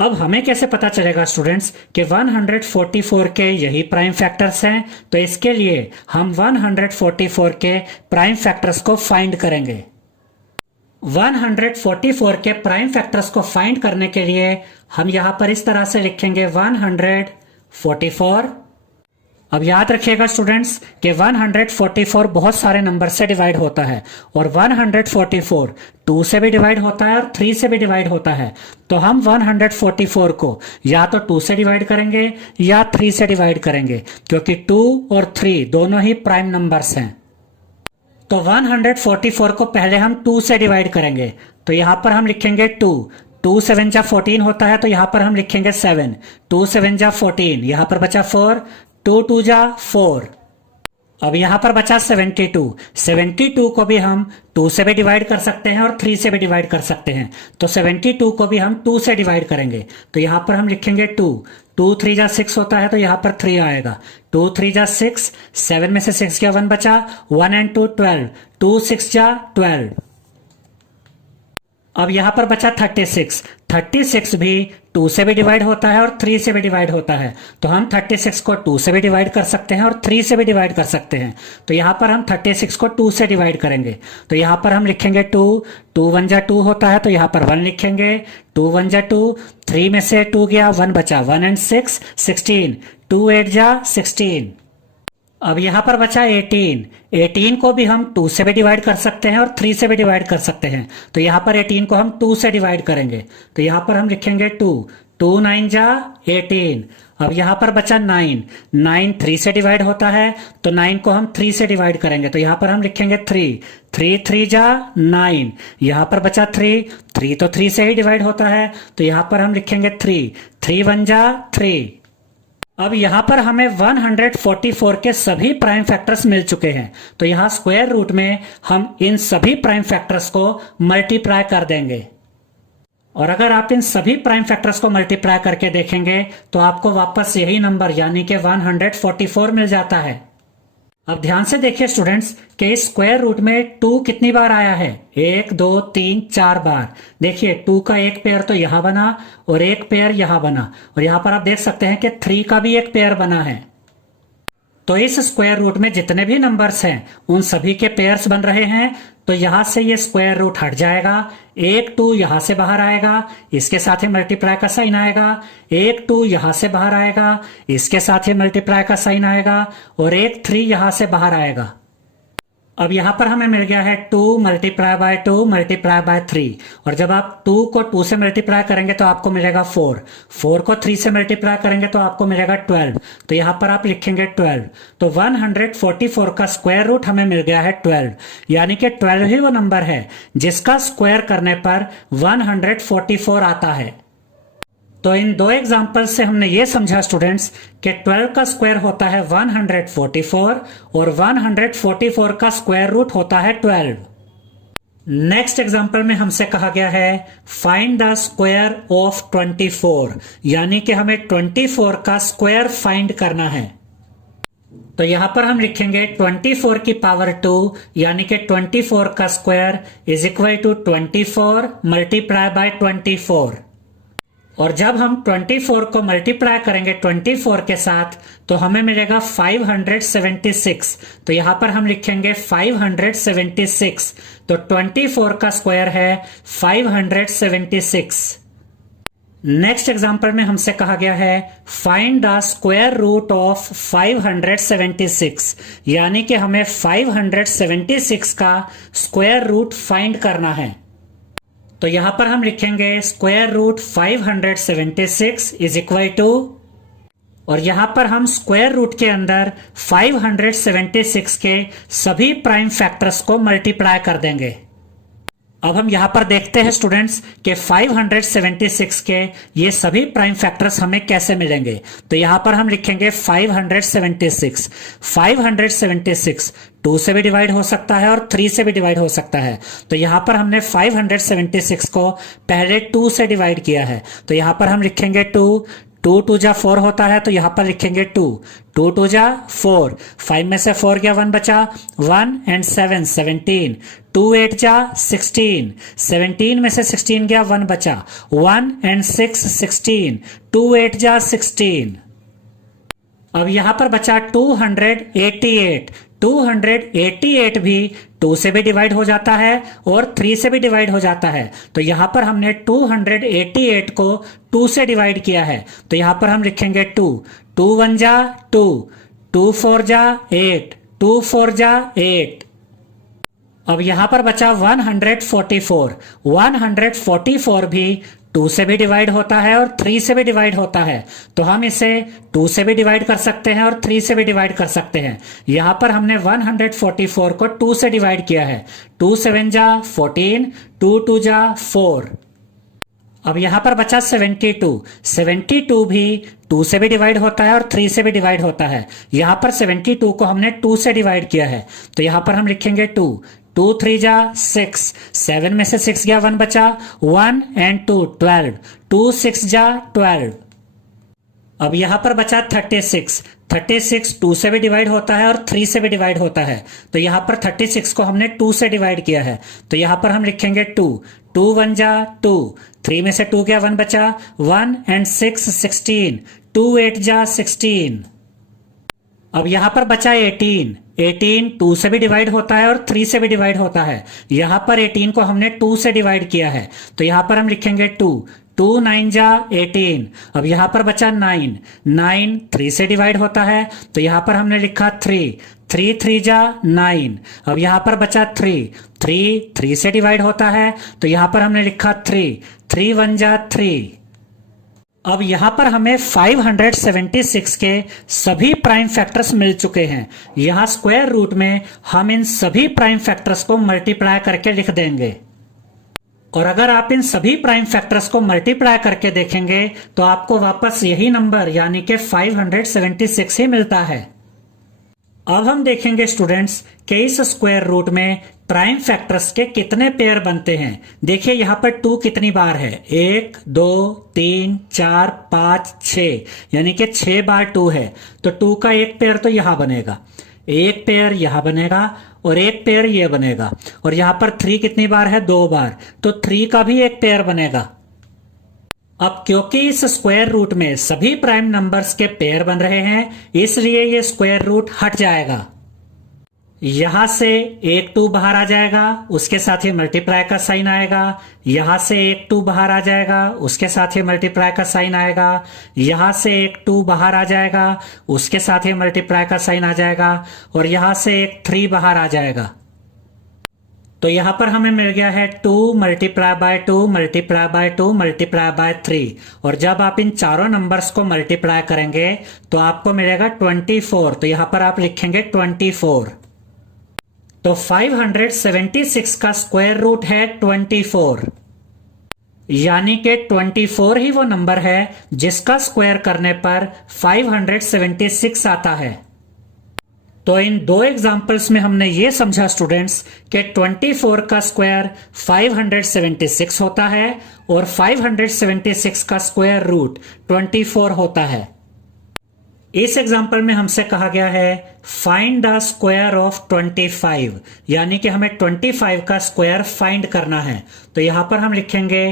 अब हमें कैसे पता चलेगा स्टूडेंट्स कि 144 के यही प्राइम फैक्टर्स हैं? तो इसके लिए हम 144 के प्राइम फैक्टर्स को फाइंड करेंगे। 144 के प्राइम फैक्टर्स को फाइंड करने के लिए हम यहां पर इस तरह से लिखेंगे 144। अब याद रखिएगा स्टूडेंट्स कि 144 बहुत सारे नंबर से डिवाइड होता है और 144 2 से भी डिवाइड होता है और 3 से भी डिवाइड होता है। तो हम 144 को या तो 2 से डिवाइड करेंगे या 3 से डिवाइड करेंगे, क्योंकि 2 और 3 दोनों ही प्राइम नंबर्स हैं। तो 144 को पहले हम 2 से डिवाइड करेंगे। तो यहां पर हम लिखेंगे 2, 2 7 जा 14 होता है, तो यहां पर हम लिखेंगे 7, 2 7 जा 14, यहां पर बचा 4, 2 2 जा 4। अब यहां पर बचा 72, 72 को भी हम 2 से भी डिवाइड कर सकते हैं और 3 से भी डिवाइड कर सकते हैं। तो 72 को भी हम 2 से डिवाइड करेंगे। तो यहां पर हम लिखेंगे 2, 2 3 जा 6 होता है, तो यहां पर 3 आएगा, 2 3 जा 6, 7 में से 6 गया 1 बचा, 1 and 2 12, 2 6 जा 12। अब यहां पर बचा 36। 36 भी 2 से भी डिवाइड होता है और 3 से भी डिवाइड होता है। तो हम 36 को 2 से भी डिवाइड कर सकते हैं और 3 से भी डिवाइड कर सकते हैं। तो यहां पर हम 36 को 2 से डिवाइड करेंगे। तो यहां पर हम लिखेंगे 2, 2 1 जा 2 होता है, तो यहां पर 1 लिखेंगे। 2 1 जा 2, 3 में से 2 गया, 1 बचा, 1 एंड 6 16, 2 8 जा 16। अब यहां पर बचा 18। 18 को भी हम 2 से भी डिवाइड कर सकते हैं और 3 से भी डिवाइड कर सकते हैं। तो यहां पर 18 को हम 2 से डिवाइड करेंगे। तो यहां पर हम लिखेंगे 2, 2 9 जा 18। अब यहां पर बचा 9। 9 3 से डिवाइड होता है, तो 9 को हम 3 से डिवाइड करेंगे। तो यहां पर हम लिखेंगे 3, 3 3 जा 9। यहां पर बचा 3, 3 तो 3 से ही डिवाइड होता है, तो यहां पर हम लिखेंगे 3, 3 1 जा 3। अब यहां पर हमें 144 के सभी प्राइम फैक्टर्स मिल चुके हैं। तो यहां स्क्वायर रूट में हम इन सभी प्राइम फैक्टर्स को मल्टीप्लाई कर देंगे। और अगर आप इन सभी प्राइम फैक्टर्स को मल्टीप्लाई करके देखेंगे तो आपको वापस यही नंबर यानी कि 144 मिल जाता है। अब ध्यान से देखिए स्टूडेंट्स कि इस स्क्वायर रूट में 2 कितनी बार आया है? 1 2 3 4 बार। देखिए 2 का एक पेयर तो यहां बना और एक पेयर यहां बना, और यहां पर आप देख सकते हैं कि 3 का भी एक पेयर बना है। तो इस स्क्वायर रूट में जितने भी नंबर्स हैं उन सभी के पेयर्स बन रहे हैं। तो यहां से ये स्क्वायर रूट हट जाएगा, 1 2 यहां से बाहर आएगा, इसके साथ ही मल्टीप्लाई का साइन आएगा। 1 2 यहां से बाहर आएगा, इसके साथ ही मल्टीप्लाई का साइन आएगा, और 1 3 यहां से बाहर आएगा। अब यहां पर हमें मिल गया है 2 मल्टीप्लाई बाय 2 मल्टीप्लाई बाय 3, और जब आप 2 को 2 से मल्टीप्लाई करेंगे तो आपको मिलेगा 4, 4 को 3 से मल्टीप्लाई करेंगे तो आपको मिलेगा 12। तो यहां पर आप लिखेंगे 12। तो 144 का स्क्वायर रूट हमें मिल गया है 12, यानी कि 12 ही वो नंबर है जिसका स्क्वायर करने पर 144 आता है। तो इन दो एग्जाम्पल से हमने ये समझा स्टूडेंट्स कि 12 का स्क्वायर होता है 144 और 144 का स्क्वायर रूट होता है 12। नेक्स्ट एग्जाम्पल में हमसे कहा गया है फाइंड द स्क्वायर ऑफ 24, यानी कि हमें 24 का स्क्वायर फाइंड करना है। तो यहां पर हम लिखेंगे 24 की पावर 2, यानी कि 24 का square is equal to 24 multiply by 24। और जब हम 24 को मल्टीप्लाई करेंगे 24 के साथ तो हमें मिलेगा 576। तो यहां पर हम लिखेंगे 576। तो 24 का स्क्वायर है 576। नेक्स्ट एग्जांपल में हमसे कहा गया है find the square root of 576, यानी कि हमें 576 का स्क्वायर रूट फाइंड करना है। तो यहां पर हम लिखेंगे square root 576 is equal to, और यहां पर हम स्क्वायर रूट के अंदर 576 के सभी प्राइम फैक्टर्स को मल्टीप्लाई कर देंगे। अब हम यहां पर देखते हैं स्टूडेंट्स कि 576 के ये सभी प्राइम फैक्टर्स हमें कैसे मिलेंगे। तो यहां पर हम लिखेंगे 576। 576 2 से भी डिवाइड हो सकता है और 3 से भी डिवाइड हो सकता है। तो यहां पर हमने 576 को पहले 2 से डिवाइड किया है। तो यहां पर हम लिखेंगे 2, 2 2 जा 4 होता है, तो यहां पर लिखेंगे 2, 2 2 जा 4, 5 में से 4 गया, 1 बचा, 1 एंड 7 17, 2 8 जा 16, 17 में से 16 गया, 1 बचा, 1 एंड 6 16, 2 8 जा 16। अब यहां पर बचा 288। 288 भी 2 से भी डिवाइड हो जाता है और 3 से भी डिवाइड हो जाता है। तो यहां पर हमने 288 को 2 से डिवाइड किया है। तो यहां पर हम लिखेंगे 2, 2 1 जा 2, 2 4 जा 8, 2 4 जा 8। अब यहां पर बचा 144। 144 भी 2 से भी डिवाइड होता है और 3 से भी डिवाइड होता है। तो हम इसे 2 से भी डिवाइड कर सकते हैं और 3 से भी डिवाइड कर सकते हैं। यहां पर हमने 144 को 2 से डिवाइड किया है। 2 7 जा 14, 2 2 जा 4। अब यहां पर बचा 72। 72 भी 2 से भी डिवाइड होता है और 3 से भी डिवाइड होता है। यहां पर 72 को हमने 2 से डिवाइड किया है। तो यहां पर हम लिखेंगे 2, 2 3 जा 6, 7 में से 6 गया, 1 बचा, 1 एंड 2 12, 2 6 जा 12। अब यहां पर बचा 36। 36 2 से भी डिवाइड होता है और 3 से भी डिवाइड होता है। तो यहां पर 36 को हमने 2 से डिवाइड किया है, तो यहां पर हम लिखेंगे 2, 2 1 जा 2, 3 में से 2 गया 1 बचा, 1 एंड 6 16, 2 8 जा 16। अब यहां पर बचा 18, 18 2 से भी डिवाइड होता है और 3 से भी डिवाइड होता है। यहां पर 18 को हमने 2 से डिवाइड किया है, तो यहां पर हम लिखेंगे 2, 2 9 जा 18। अब यहां पर बचा 9, 9 3 से डिवाइड होता है, तो यहां पर हमने लिखा 3, 3 3 जा 9। अब यहां पर बचा 3, 3 3 से डिवाइड होता है, तो यहां पर हमने लिखा 3, 3 1 जा 3। अब यहां पर हमें 576 के सभी प्राइम फैक्टर्स मिल चुके हैं। यहां स्क्वायर रूट में हम इन सभी प्राइम फैक्टर्स को मल्टीप्लाई करके लिख देंगे, और अगर आप इन सभी प्राइम फैक्टर्स को मल्टीप्लाई करके देखेंगे तो आपको वापस यही नंबर यानी कि 576 ही मिलता है। अब हम देखेंगे स्टूडेंट्स कि इस स्क्वायर रूट में प्राइम फैक्टर्स के कितने पेयर बनते हैं। देखिए यहां पर 2 कितनी बार है, 1 2 3 4 5 6, यानी कि 6 बार 2 है, तो 2 का एक पेयर तो यहां बनेगा, एक पेयर यहां बनेगा और एक पेयर ये बनेगा। और यहां पर 3 कितनी बार है, 2 बार, तो 3 का भी एक पेयर बनेगा। अब क्योंकि इस स्क्वायर रूट में सभी प्राइम नंबर्स के पेयर बन रहे हैं, इसलिए ये स्क्वायर रूट हट जाएगा। यहां से एक 2 बाहर आ जाएगा, उसके साथ ही मल्टीप्लाई का साइन आएगा। यहां से एक 2 बाहर आ जाएगा, उसके साथ ही मल्टीप्लाई का साइन आएगा। यहां से एक 2 बाहर आ जाएगा, उसके साथ ही मल्टीप्लाई का साइन आ जाएगा। और यहां से एक 3 बाहर आ जाएगा। तो यहां पर हमें मिल गया है 2 multiply by 2 multiply by 2 multiply by 3। और जब आप इन चारों नंबर्स को मल्टीप्लाई करेंगे तो आपको मिलेगा 24। तो यहां पर आप लिखेंगे 24। तो 576 का स्क्वायर रूट है 24, यानी कि 24 ही वो नंबर है जिसका स्क्वायर करने पर 576 आता है। तो इन 2 एग्जाम्पल्स में हमने ये समझा स्टूडेंट्स कि 24 का स्क्वायर 576 होता है और 576 का स्क्वायर रूट 24 होता है। इस एग्जाम्पल में हमसे कहा गया है फाइंड द स्क्वायर ऑफ 25, यानी कि हमें 25 का स्क्वायर फाइंड करना है। तो यहां पर हम लिखेंगे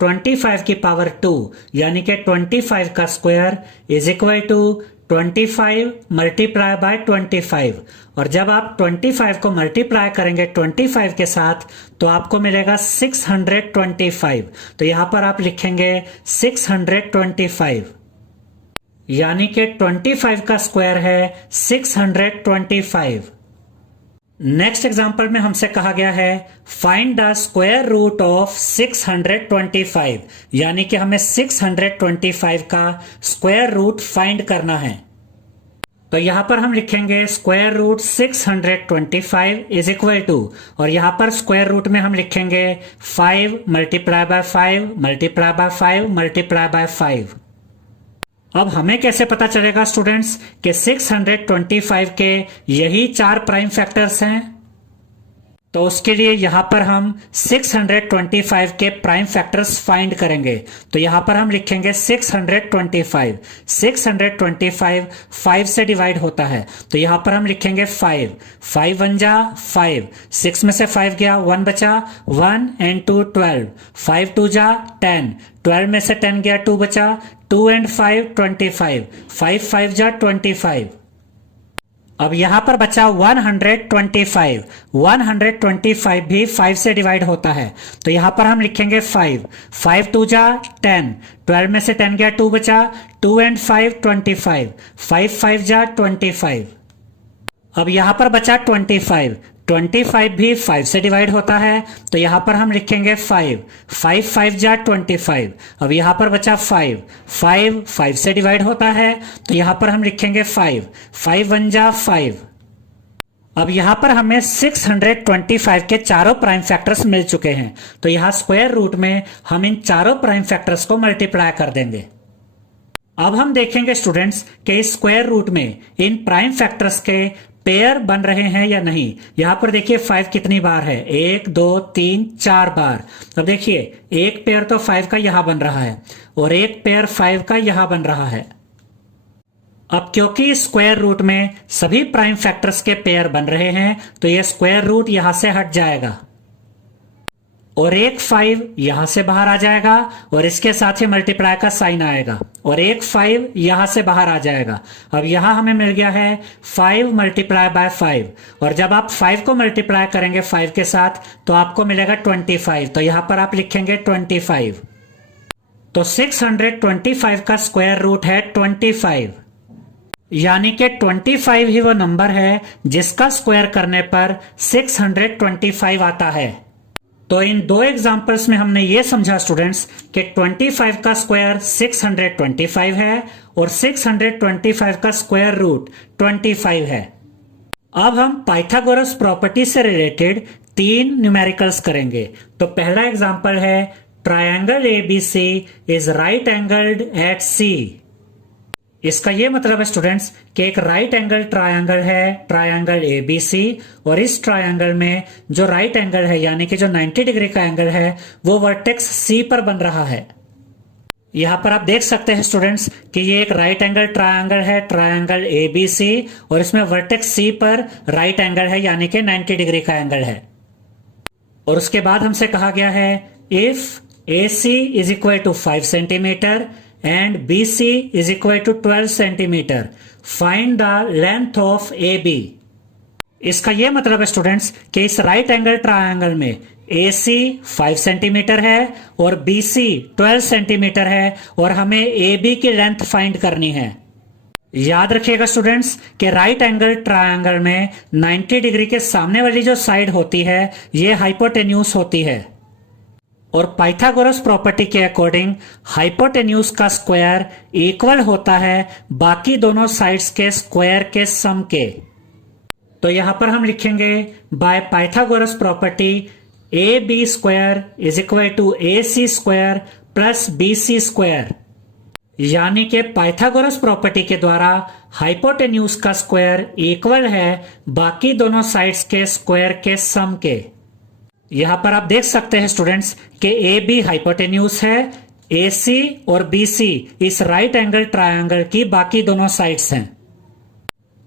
25 की पावर 2, यानी कि 25 का square is equal to 25 multiply by 25। और जब आप 25 को मल्टीप्लाई करेंगे 25 के साथ तो आपको मिलेगा 625। तो यहां पर आप लिखेंगे 625, यानी कि 25 का स्क्वायर है 625। नेक्स्ट एग्जांपल में हमसे कहा गया है find the square root of 625, यानी कि हमें 625 का स्क्वायर रूट फाइंड करना है। तो यहां पर हम लिखेंगे square root 625 is equal to, और यहां पर स्क्वायर रूट में हम लिखेंगे 5 multiply by 5 multiply by 5 multiply by 5। अब हमें कैसे पता चलेगा स्टूडेंट्स कि 625 के यही 4 प्राइम फैक्टर्स हैं? तो उसके लिए यहां पर हम 625 के प्राइम फैक्टर्स फाइंड करेंगे। तो यहां पर हम लिखेंगे 625, 625 5 से डिवाइड होता है, तो यहां पर हम लिखेंगे 5, 5 1 जा 5, 6 में से 5 गया 1 बचा, 1 एंड 2 12, 5 2 जा 10, 12 में से 10 गया 2 बचा, 2 एंड 5 25, 5 5 जा 25। अब यहां पर बचा 125, 125 भी 5 से डिवाइड होता है, तो यहां पर हम लिखेंगे 5, 5 2 जा 10, 12 में से 10 गया 2 बचा, 2 एंड 5 25, 5 5 जा 25। अब यहां पर बचा 25, 25 भी 5 से डिवाइड होता है, तो यहां पर हम लिखेंगे 5, 5 5 जा 25। अब यहां पर बचा 5, 5 5 से डिवाइड होता है, तो यहां पर हम लिखेंगे 5, 5 1 जा 5। अब यहां पर हमें 625 के चारों प्राइम फैक्टर्स मिल चुके हैं, तो यहां स्क्वायर रूट में हम इन चारों प्राइम फैक्टर्स को मल्टीप्लाई कर देंगे। अब हम देखेंगे स्टूडेंट्स कि इस स्क्वायर रूट में इन प्राइम फैक्टर्स के पेयर बन रहे हैं या नहीं। यहां पर देखिए 5 कितनी बार है, 1 2 3 4 बार। अब देखिए एक पेयर तो 5 का यहां बन रहा है और एक पेयर 5 का यहां बन रहा है। अब क्योंकि स्क्वायर रूट में सभी प्राइम फैक्टर्स के पेयर बन रहे हैं तो यह स्क्वायर रूट यहां से हट जाएगा और एक 5 यहां से बाहर आ जाएगा और इसके साथ ही मल्टीप्लाई का साइन आएगा और एक 5 यहां से बाहर आ जाएगा। अब यहां हमें मिल गया है 5 मल्टीप्लाई बाय 5 और जब आप 5 को मल्टीप्लाई करेंगे 5 के साथ तो आपको मिलेगा 25। तो यहां पर आप लिखेंगे 25। तो 625 का स्क्वायर रूट है 25, यानी कि 25 ही वो नंबर है जिसका स्क्वायर करने पर 625 आता है। तो इन दो एग्जांपल्स में हमने ये समझा स्टूडेंट्स कि 25 का स्क्वायर 625 है और 625 का स्क्वायर रूट 25 है। अब हम पाइथागोरस प्रॉपर्टी से रिलेटेड 3 न्यूमेरिकल्स करेंगे। तो पहला एग्जांपल है triangle ABC is right angled at C। इसका यह मतलब है स्टूडेंट्स कि एक राइट एंगल ट्रायंगल है ट्रायंगल ABC और इस ट्रायंगल में जो राइट एंगल है यानी कि जो 90 डिग्री का एंगल है वो वर्टेक्स C पर बन रहा है। यहां पर आप देख सकते हैं स्टूडेंट्स कि ये एक राइट एंगल ट्रायंगल है ट्रायंगल ABC और इसमें वर्टेक्स C पर राइट एंगल है यानी कि 90 डिग्री का एंगल है। और उसके बाद हमसे कहा गया है if AC is equal to 5 centimetre and BC is equal to 12 centimetre, find the length of AB। इसका यह मतलब है स्टूडेंट्स कि इस राइट एंगल ट्रायंगल में AC 5 सेंटीमीटर है और BC 12 सेंटीमीटर है और हमें AB की लेंथ फाइंड करनी है। याद रखिएगा स्टूडेंट्स कि राइट एंगल ट्रायंगल में 90 डिग्री के सामने वाली जो साइड होती है यह हाइपोटेन्यूज होती है और पाइथागोरस प्रॉपर्टी के अकॉर्डिंग हाइपोटेन्यूज का स्क्वायर इक्वल होता है बाकी दोनों साइड्स के स्क्वायर के सम के। तो यहां पर हम लिखेंगे by Pythagoras property AB square is equal to AC square plus BC square, यानी कि पाइथागोरस प्रॉपर्टी के द्वारा हाइपोटेन्यूज का स्क्वायर इक्वल है बाकी दोनों साइड्स के स्क्वायर के सम के। यहां पर आप देख सकते हैं स्टूडेंट्स कि AB हाइपोटेन्यूज है, AC और BC इस राइट एंगल ट्रायंगल की बाकी दोनों साइड्स हैं।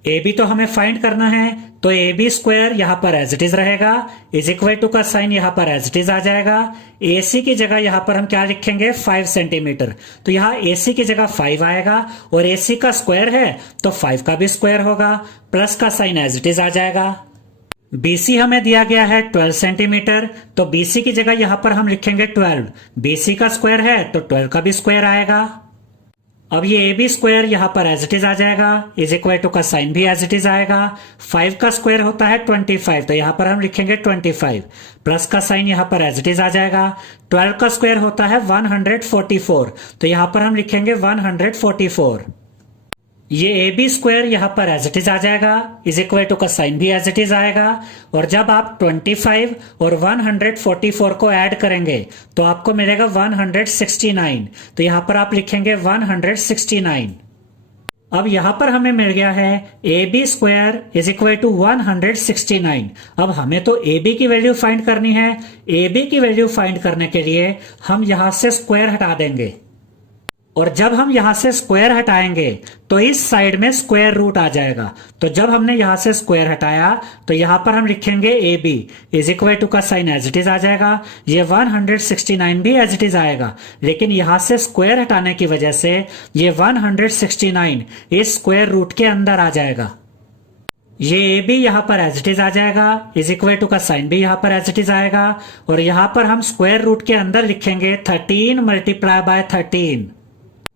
AB तो हमें फाइंड करना है तो AB स्क्वायर यहां पर एज इट इज रहेगा इज इक्वल टू का साइन यहां पर एज इट इज आ जाएगा। AC की जगह यहां पर हम क्या लिखेंगे 5 सेंटीमीटर, तो यहां AC की जगह 5 आएगा और AC का स्क्वायर है तो 5 का भी स्क्वायर होगा, प्लस का साइन एज इट इज आ जाएगा। BC हमें दिया गया है 12 सेंटीमीटर, तो BC की जगह यहां पर हम लिखेंगे 12। BC का स्क्वायर है तो 12 का भी स्क्वायर आएगा। अब ये AB स्क्वायर यहां पर एज इट इज आ जाएगा इज इक्वल टू का साइन भी एज इट इज आएगा। 5 का स्क्वायर होता है 25, तो यहां पर हम लिखेंगे 25, प्लस का साइन यहां पर एज इट इज आ जाएगा। 12 का स्क्वायर होता है 144, तो यहां पर हम लिखेंगे 144। ये AB स्क्वायर यहां पर एज इट इज आ जाएगा इज इक्वल टू का साइन भी एज इट इज आएगा और जब आप 25 और 144 को ऐड करेंगे तो आपको मिलेगा 169, तो यहां पर आप लिखेंगे 169। अब यहां पर हमें मिल गया है AB square is equal to 169। अब हमें तो AB की वैल्यू फाइंड करनी है। AB की वैल्यू फाइंड करने के लिए हम यहां से स्क्वायर हटा देंगे और जब हम यहां से स्क्वायर हटाएंगे तो इस साइड में स्क्वायर रूट आ जाएगा। तो जब हमने यहां से स्क्वायर हटाया तो यहां पर हम लिखेंगे AB इज इक्वल टू का साइन एज इट इज आ जाएगा। ये 169 भी एज इट इज आएगा, लेकिन यहां से स्क्वायर हटाने की वजह से ये 169 इस स्क्वायर रूट के अंदर आ जाएगा। ये AB यहां पर एज इट इज आ जाएगा इज इक्वल टू का साइन भी यहां पर एज इट इज आएगा और यहां पर हम स्क्वायर रूट के अंदर लिखेंगे 13 मल्टीप्लाई बाय 13।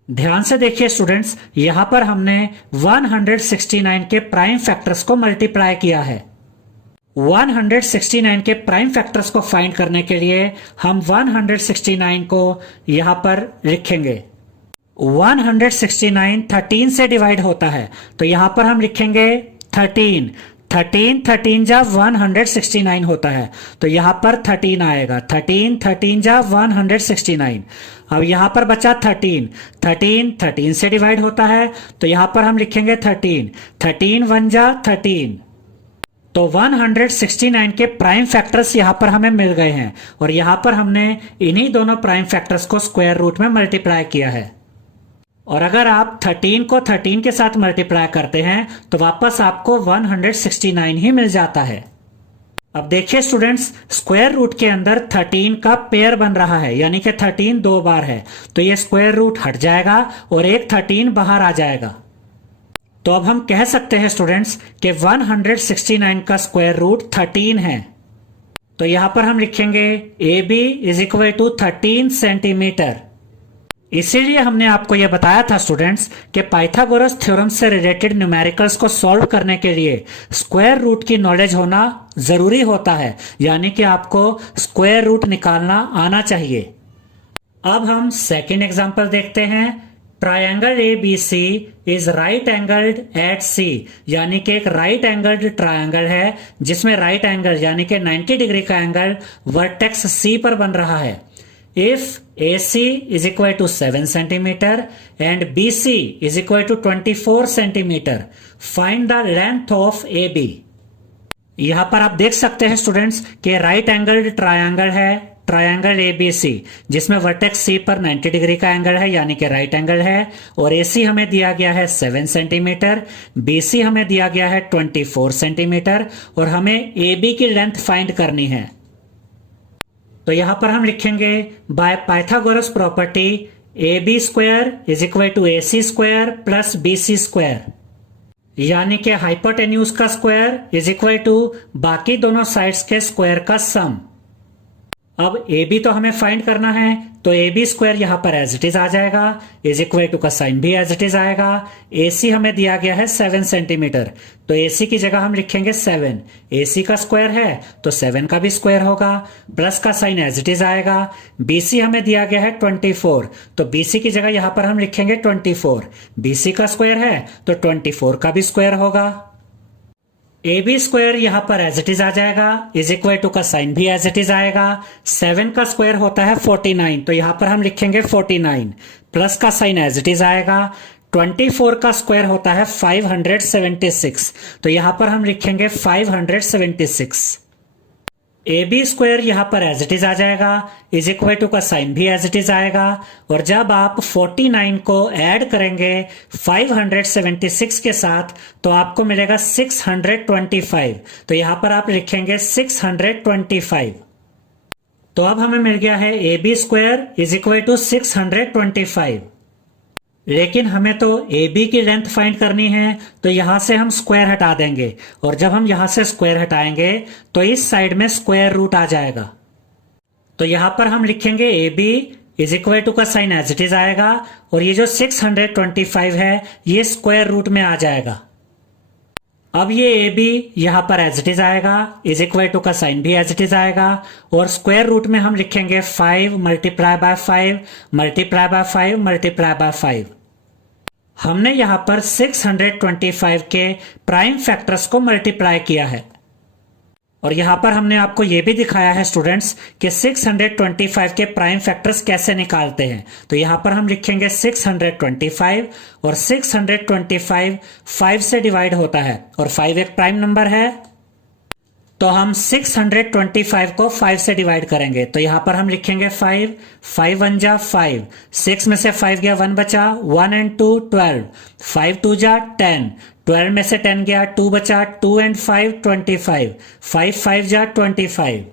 ध्यान से देखिए स्टूडेंट्स, यहां पर हमने 169 के प्राइम फैक्टर्स को मल्टीप्लाई किया है। 169 के प्राइम फैक्टर्स को फाइंड करने के लिए हम 169 को यहां पर लिखेंगे। 169 13 से डिवाइड होता है, तो यहां पर हम लिखेंगे 13 जा 169 होता है, तो यहां पर 13 आएगा। 13 जा 169। अब यहां पर बचा 13 से डिवाइड होता है, तो यहां पर हम लिखेंगे 13 1 जा 13। तो 169 के प्राइम फैक्टर्स यहां पर हमें मिल गए हैं और यहां पर हमने इन्हीं दोनों प्राइम फैक्टर्स को स्क्वायर रूट में मल्टीप्लाई किया है। और अगर आप 13 को 13 के साथ मल्टीप्लाई करते हैं तो वापस आपको 169 ही मिल जाता है। अब देखिए स्टूडेंट्स, स्क्वायर रूट के अंदर 13 का पेयर बन रहा है, यानी कि 13 दो बार है, तो ये स्क्वायर रूट हट जाएगा और एक 13 बाहर आ जाएगा। तो अब हम कह सकते हैं स्टूडेंट्स कि 169 का स्क्वायर रूट 13 है। तो यहां पर हम लिखेंगे AB is equal to 13 centimetre. इसीलिए हमने आपको यह बताया था स्टूडेंट्स कि पाइथागोरस थ्योरम से रिलेटेड न्यूमेरिकल्स को सॉल्व करने के लिए स्क्वायर रूट की नॉलेज होना जरूरी होता है, यानी कि आपको स्क्वायर रूट निकालना आना चाहिए। अब हम सेकेंड एग्जांपल देखते हैं। Triangle ABC is right angled at C, यानी कि एक राइट एंगल्ड ट्रायंगल है जिसमें राइट एंगल यानी कि 90 डिग्री का एंगल वर्टेक्स C पर बन रहा है। If AC is equal to 7 centimeter and BC is equal to 24 centimeter, find the length of AB। यहां पर आप देख सकते हैं स्टूडेंट्स कि राइट एंगल्ड ट्रायंगल है, ट्रायंगल ABC, जिसमें वर्टेक्स C पर 90 डिग्री का एंगल है यानी कि राइट एंगल है, और AC हमें दिया गया है 7 सेंटीमीटर, BC हमें दिया गया है 24 सेंटीमीटर, और हमें AB की लेंथ फाइंड करनी है। तो यहां पर हम लिखेंगे by Pythagoras property AB square is equal to AC square plus BC square, यानी कि हाइपोटेन्यूज का स्क्वायर इज इक्वल टू बाकी दोनों साइड्स के स्क्वायर का सम। अब AB तो हमें फाइंड करना है, तो AB स्क्वायर यहां पर एज इट इज आ जाएगा, इज इक्वल टू का साइन भी एज इट इज आएगा। AC हमें दिया गया है 7 सेंटीमीटर, तो AC की जगह हम लिखेंगे 7। AC का स्क्वायर है तो 7 का भी स्क्वायर होगा, प्लस का साइन एज इट इज आएगा। BC हमें दिया गया है 24, तो BC की जगह यहां पर हम लिखेंगे 24। BC का स्क्वायर है तो 24 का भी स्क्वायर होगा। AB स्क्वायर यहां पर एज इट इज आ जाएगा, इज इक्वल टू का साइन भी एज इट इज आएगा। 7 का स्क्वायर होता है 49, तो यहां पर हम लिखेंगे 49, प्लस का साइन एज इट इज आएगा। 24 का स्क्वायर होता है 576, तो यहां पर हम लिखेंगे 576। AB स्क्वायर यहां पर एज इट इज आ जाएगा, इज इक्वल टू का साइन भी एज इट इज आएगा, और जब आप 49 को ऐड करेंगे 576 के साथ तो आपको मिलेगा 625, तो यहां पर आप लिखेंगे 625। तो अब हमें मिल गया है AB square is equal to 625, लेकिन हमें तो AB की लेंथ फाइंड करनी है, तो यहां से हम स्क्वायर हटा देंगे, और जब हम यहां से स्क्वायर हटाएंगे तो इस साइड में स्क्वायर रूट आ जाएगा। तो यहां पर हम लिखेंगे AB इज इक्वल टू का साइन एज इट इज आएगा, और ये जो 625 है ये स्क्वायर रूट में आ जाएगा। अब ये AB यहां पर एज इट इज आएगा, इज इक्वल टू का साइन भी एज इट इज आएगा, और स्क्वायर रूट में हम लिखेंगे 5 multiply by 5 multiply by 5 multiply by 5। हमने यहां पर 625 के प्राइम फैक्टर्स को मल्टीप्लाई किया है, और यहां पर हमने आपको यह भी दिखाया है स्टूडेंट्स कि 625 के प्राइम फैक्टर्स कैसे निकालते हैं। तो यहां पर हम लिखेंगे 625, और 625 5 से डिवाइड होता है, और 5 एक प्राइम नंबर है, तो हम 625 को 5 से डिवाइड करेंगे। तो यहां पर हम लिखेंगे 5, 5 1 जा 5, 6 में से 5 गया 1 बचा, 1 and 2 12, 5 2 जा 10, 12 में से 10 गया 2 बचा, 2 and 5 25, 5 5 जा 25।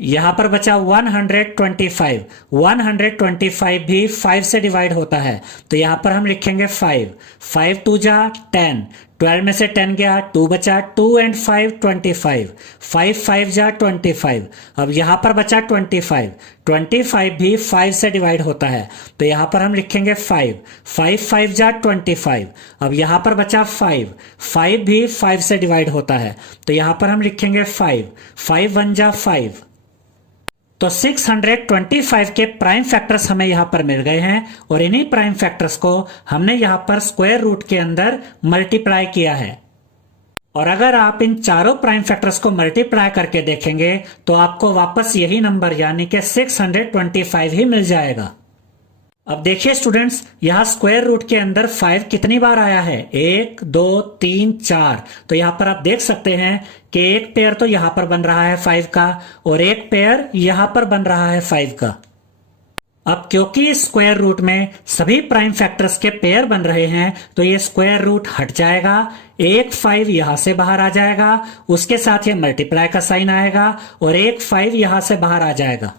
यहां पर बचा 125, 125 भी 5 से डिवाइड होता है, तो यहां पर हम लिखेंगे 5, 5 2 जा 10, 12 में से 10 गया 2 बचा, 2 and 5 25, 5 5 जा 25। अब यहां पर बचा 25, 25 भी 5 से डिवाइड होता है, तो यहां पर हम लिखेंगे 5, 5 5 जा 25। अब यहां पर बचा 5, 5 भी 5 से डिवाइड होता है, तो यहां पर हम लिखेंगे 5, 5 1 जा 5। तो 625 के प्राइम फैक्टर्स हमें यहां पर मिल गए हैं, और इन्हीं प्राइम फैक्टर्स को हमने यहां पर स्क्वायर रूट के अंदर मल्टीप्लाई किया है। और अगर आप इन चारों प्राइम फैक्टर्स को मल्टीप्लाई करके देखेंगे तो आपको वापस यही नंबर यानी कि 625 ही मिल जाएगा। अब देखिए स्टूडेंट्स, यहां स्क्वायर रूट के अंदर 5 कितनी बार आया है, 1 2 3 4। तो यहां पर आप देख सकते हैं कि एक पेयर तो यहां पर बन रहा है 5 का, और एक पेयर यहां पर बन रहा है 5 का। अब क्योंकि स्क्वायर रूट में सभी प्राइम फैक्टर्स के पेयर बन रहे हैं तो ये स्क्वायर रूट हट जाएगा, एक 5 यहां से बाहर आ जाएगा, उसके साथ ये मल्टीप्लाई का साइन आएगा और एक 5 यहां से बाहर आ जाएगा।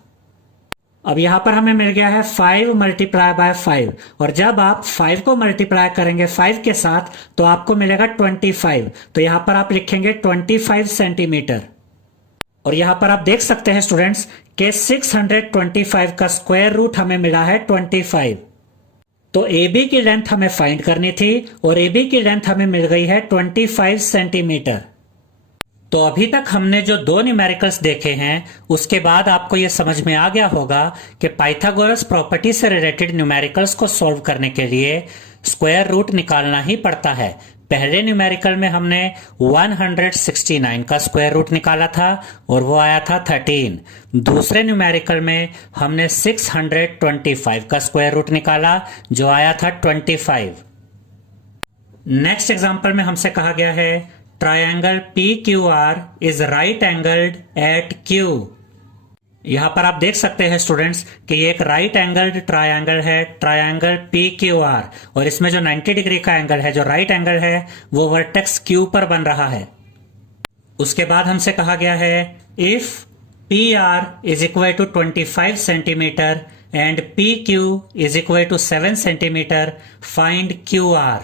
अब यहां पर हमें मिल गया है 5 मल्टीप्लाई बाय 5 और जब आप 5 को मल्टीप्लाई करेंगे 5 के साथ तो आपको मिलेगा 25। तो यहां पर आप लिखेंगे 25 सेंटीमीटर। और यहां पर आप देख सकते हैं स्टूडेंट्स कि 625 का स्क्वायर रूट हमें मिला है 25। तो AB की लेंथ हमें फाइंड करनी थी और AB की लेंथ हमें मिल गई है 25 सेंटीमीटर। तो अभी तक हमने जो दो न्यूमेरिकल्स देखे हैं उसके बाद आपको यह समझ में आ गया होगा कि पाइथागोरस प्रॉपर्टी से रिलेटेड न्यूमेरिकल्स को सॉल्व करने के लिए स्क्वायर रूट निकालना ही पड़ता है। पहले न्यूमेरिकल में हमने 169 का स्क्वायर रूट निकाला था और वो आया था 13। दूसरे न्यूमेरिकल में हमने 625 का स्क्वायर रूट निकाला जो आया था 25। नेक्स्ट एग्जांपल में हमसे कहा गया है triangle PQR is right angled at Q। यहां पर आप देख सकते हैं स्टूडेंट्स कि ये एक राइट एंगल्ड ट्रायंगल है, ट्रायंगल PQR, और इसमें जो 90 डिग्री का एंगल है, जो राइट एंगल है, वो वर्टेक्स Q पर बन रहा है। उसके बाद हमसे कहा गया है if PR is equal to 25 centimetre and PQ is equal to 7 centimetre find QR।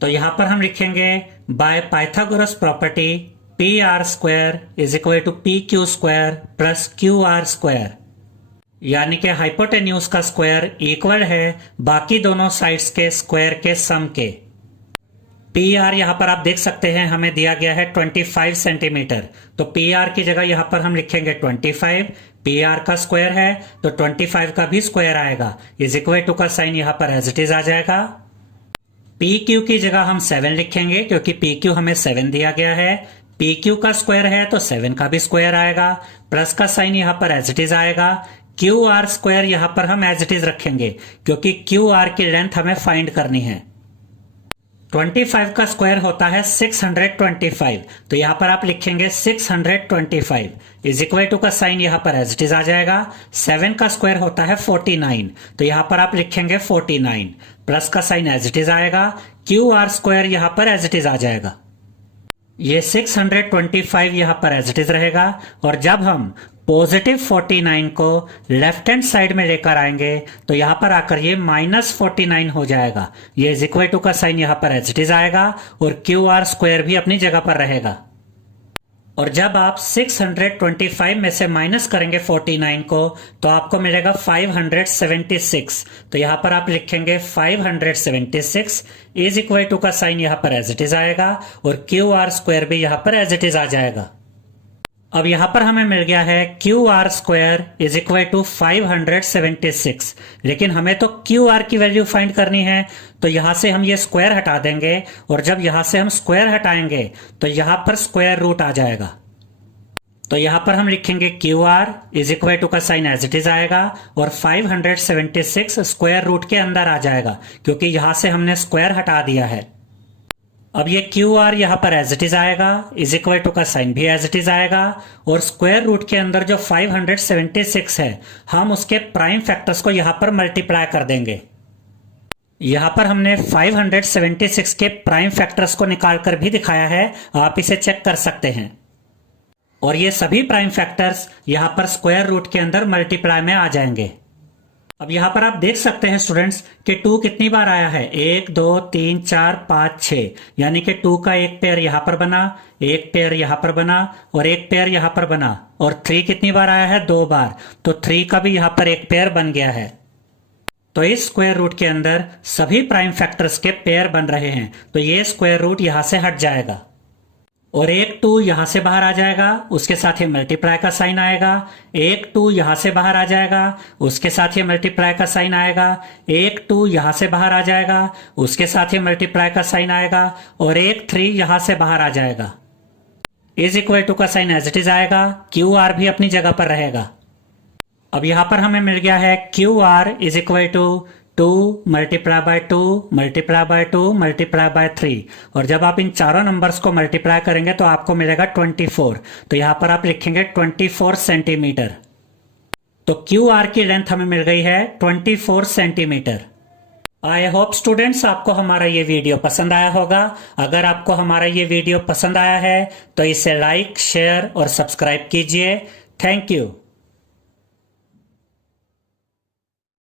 तो यहां पर हम लिखेंगे by Pythagoras property PR square is equal to PQ square plus QR square, यानी कि हाइपोटेन्यूज का स्क्वायर इक्वल है बाकी दोनों साइड्स के स्क्वायर के सम के। PR यहां पर आप देख सकते हैं हमें दिया गया है 25 सेंटीमीटर, तो PR की जगह यहां पर हम लिखेंगे 25। PR का स्क्वायर है तो 25 का भी स्क्वायर आएगा, इज इक्वल टू का साइन यहां पर एज इट इज आ जाएगा। PQ की जगह हम 7 लिखेंगे क्योंकि PQ हमें 7 दिया गया है। PQ का स्क्वायर है तो 7 का भी स्क्वायर आएगा, प्लस का साइन यहां पर एज इट इज आएगा। QR स्क्वायर यहां पर हम एज इट इज रखेंगे क्योंकि QR की लेंथ हमें फाइंड करनी है। 25 का स्क्वायर होता है 625, तो यहां पर आप लिखेंगे 625 इज इक्वल टू का साइन यहां पर एज इट इज आ जाएगा। 7 का स्क्वायर होता है 49, तो यहां पर आप लिखेंगे 49 प्लस का साइन एज इट इज आएगा। QR स्क्वायर यहां पर एज इट इज आ जाएगा, ये 625 यहां पर एज इट इज रहेगा। और जब हम पॉजिटिव 49 को लेफ्ट हैंड साइड में लेकर आएंगे तो यहां पर आकर ये -49 हो जाएगा, ये इज इक्वल टू का साइन यहां पर एज इट इज आएगा और QR स्क्वायर भी अपनी जगह पर रहेगा। और जब आप 625 में से माइनस करेंगे 49 को तो आपको मिलेगा 576, तो यहां पर आप लिखेंगे 576 इज इक्वल टू का साइन यहां पर एज इट इज आएगा और QR स्क्वायर भी यहां पर एज इट इज आ जाएगा। अब यहां पर हमें मिल गया है QR square is equal to 576, लेकिन हमें तो QR की वैल्यू फाइंड करनी है, तो यहां से हम ये स्क्वायर हटा देंगे और जब यहां से हम स्क्वायर हटाएंगे तो यहां पर स्क्वायर रूट आ जाएगा। तो यहां पर हम लिखेंगे QR इज इक्वल टू का साइन एज इट इज आएगा और 576 स्क्वायर रूट के अंदर आ जाएगा क्योंकि यहां से हमने स्क्वायर हटा दिया है। अब ये QR यहां पर एज इट इज आएगा, इज इक्वल टू का साइन भी एज इट इज आएगा और स्क्वायर रूट के अंदर जो 576 है हम उसके प्राइम फैक्टर्स को यहां पर मल्टीप्लाई कर देंगे। यहां पर हमने 576 के प्राइम फैक्टर्स को निकालकर भी दिखाया है, आप इसे चेक कर सकते हैं। और ये सभी प्राइम फैक्टर्स यहां पर स्क्वायर रूट के अंदर मल्टीप्लाई में आ जाएंगे। अब यहां पर आप देख सकते हैं स्टूडेंट्स कि 2 कितनी बार आया है, 1 2 3 4 5 6, यानी कि 2 का एक पेयर यहां पर बना, एक पेयर यहां पर बना और एक पेयर यहां पर बना। और 3 कितनी बार आया है, 2 बार, तो 3 का भी यहां पर एक पेयर बन गया है। तो इस स्क्वायर रूट के अंदर सभी प्राइम फैक्टर्स के पेयर बन रहे हैं, तो ये स्क्वायर रूट यहां से हट जाएगा और एक 2 यहां से बाहर आ जाएगा, उसके साथ ही मल्टीप्लाई का साइन आएगा। एक 2 यहां से बाहर आ जाएगा, उसके साथ ही मल्टीप्लाई का साइन आएगा। एक 2 यहां से बाहर आ जाएगा, उसके साथ ही मल्टीप्लाई का साइन आएगा और एक 3 यहां से बाहर आ जाएगा, इज इक्वल टू का साइन एज इट इज आएगा। QR भी अपनी जगह पर रहेगा। अब यहां पर हमें मिल गया है QR is equal to 2 multiply by 2 multiply by 2 multiply by 3, और जब आप इन चारों नंबर्स को मल्टीप्लाई करेंगे तो आपको मिलेगा 24, तो यहां पर आप लिखेंगे 24 सेंटीमीटर। तो क्यू आर की लेंथ हमें मिल गई है 24 सेंटीमीटर। आई होप स्टूडेंट्स आपको हमारा ये वीडियो पसंद आया होगा। अगर आपको हमारा ये वीडियो पसंद आया है तो इसे लाइक, शेयर और सब्सक्राइब कीजिए। Thank you.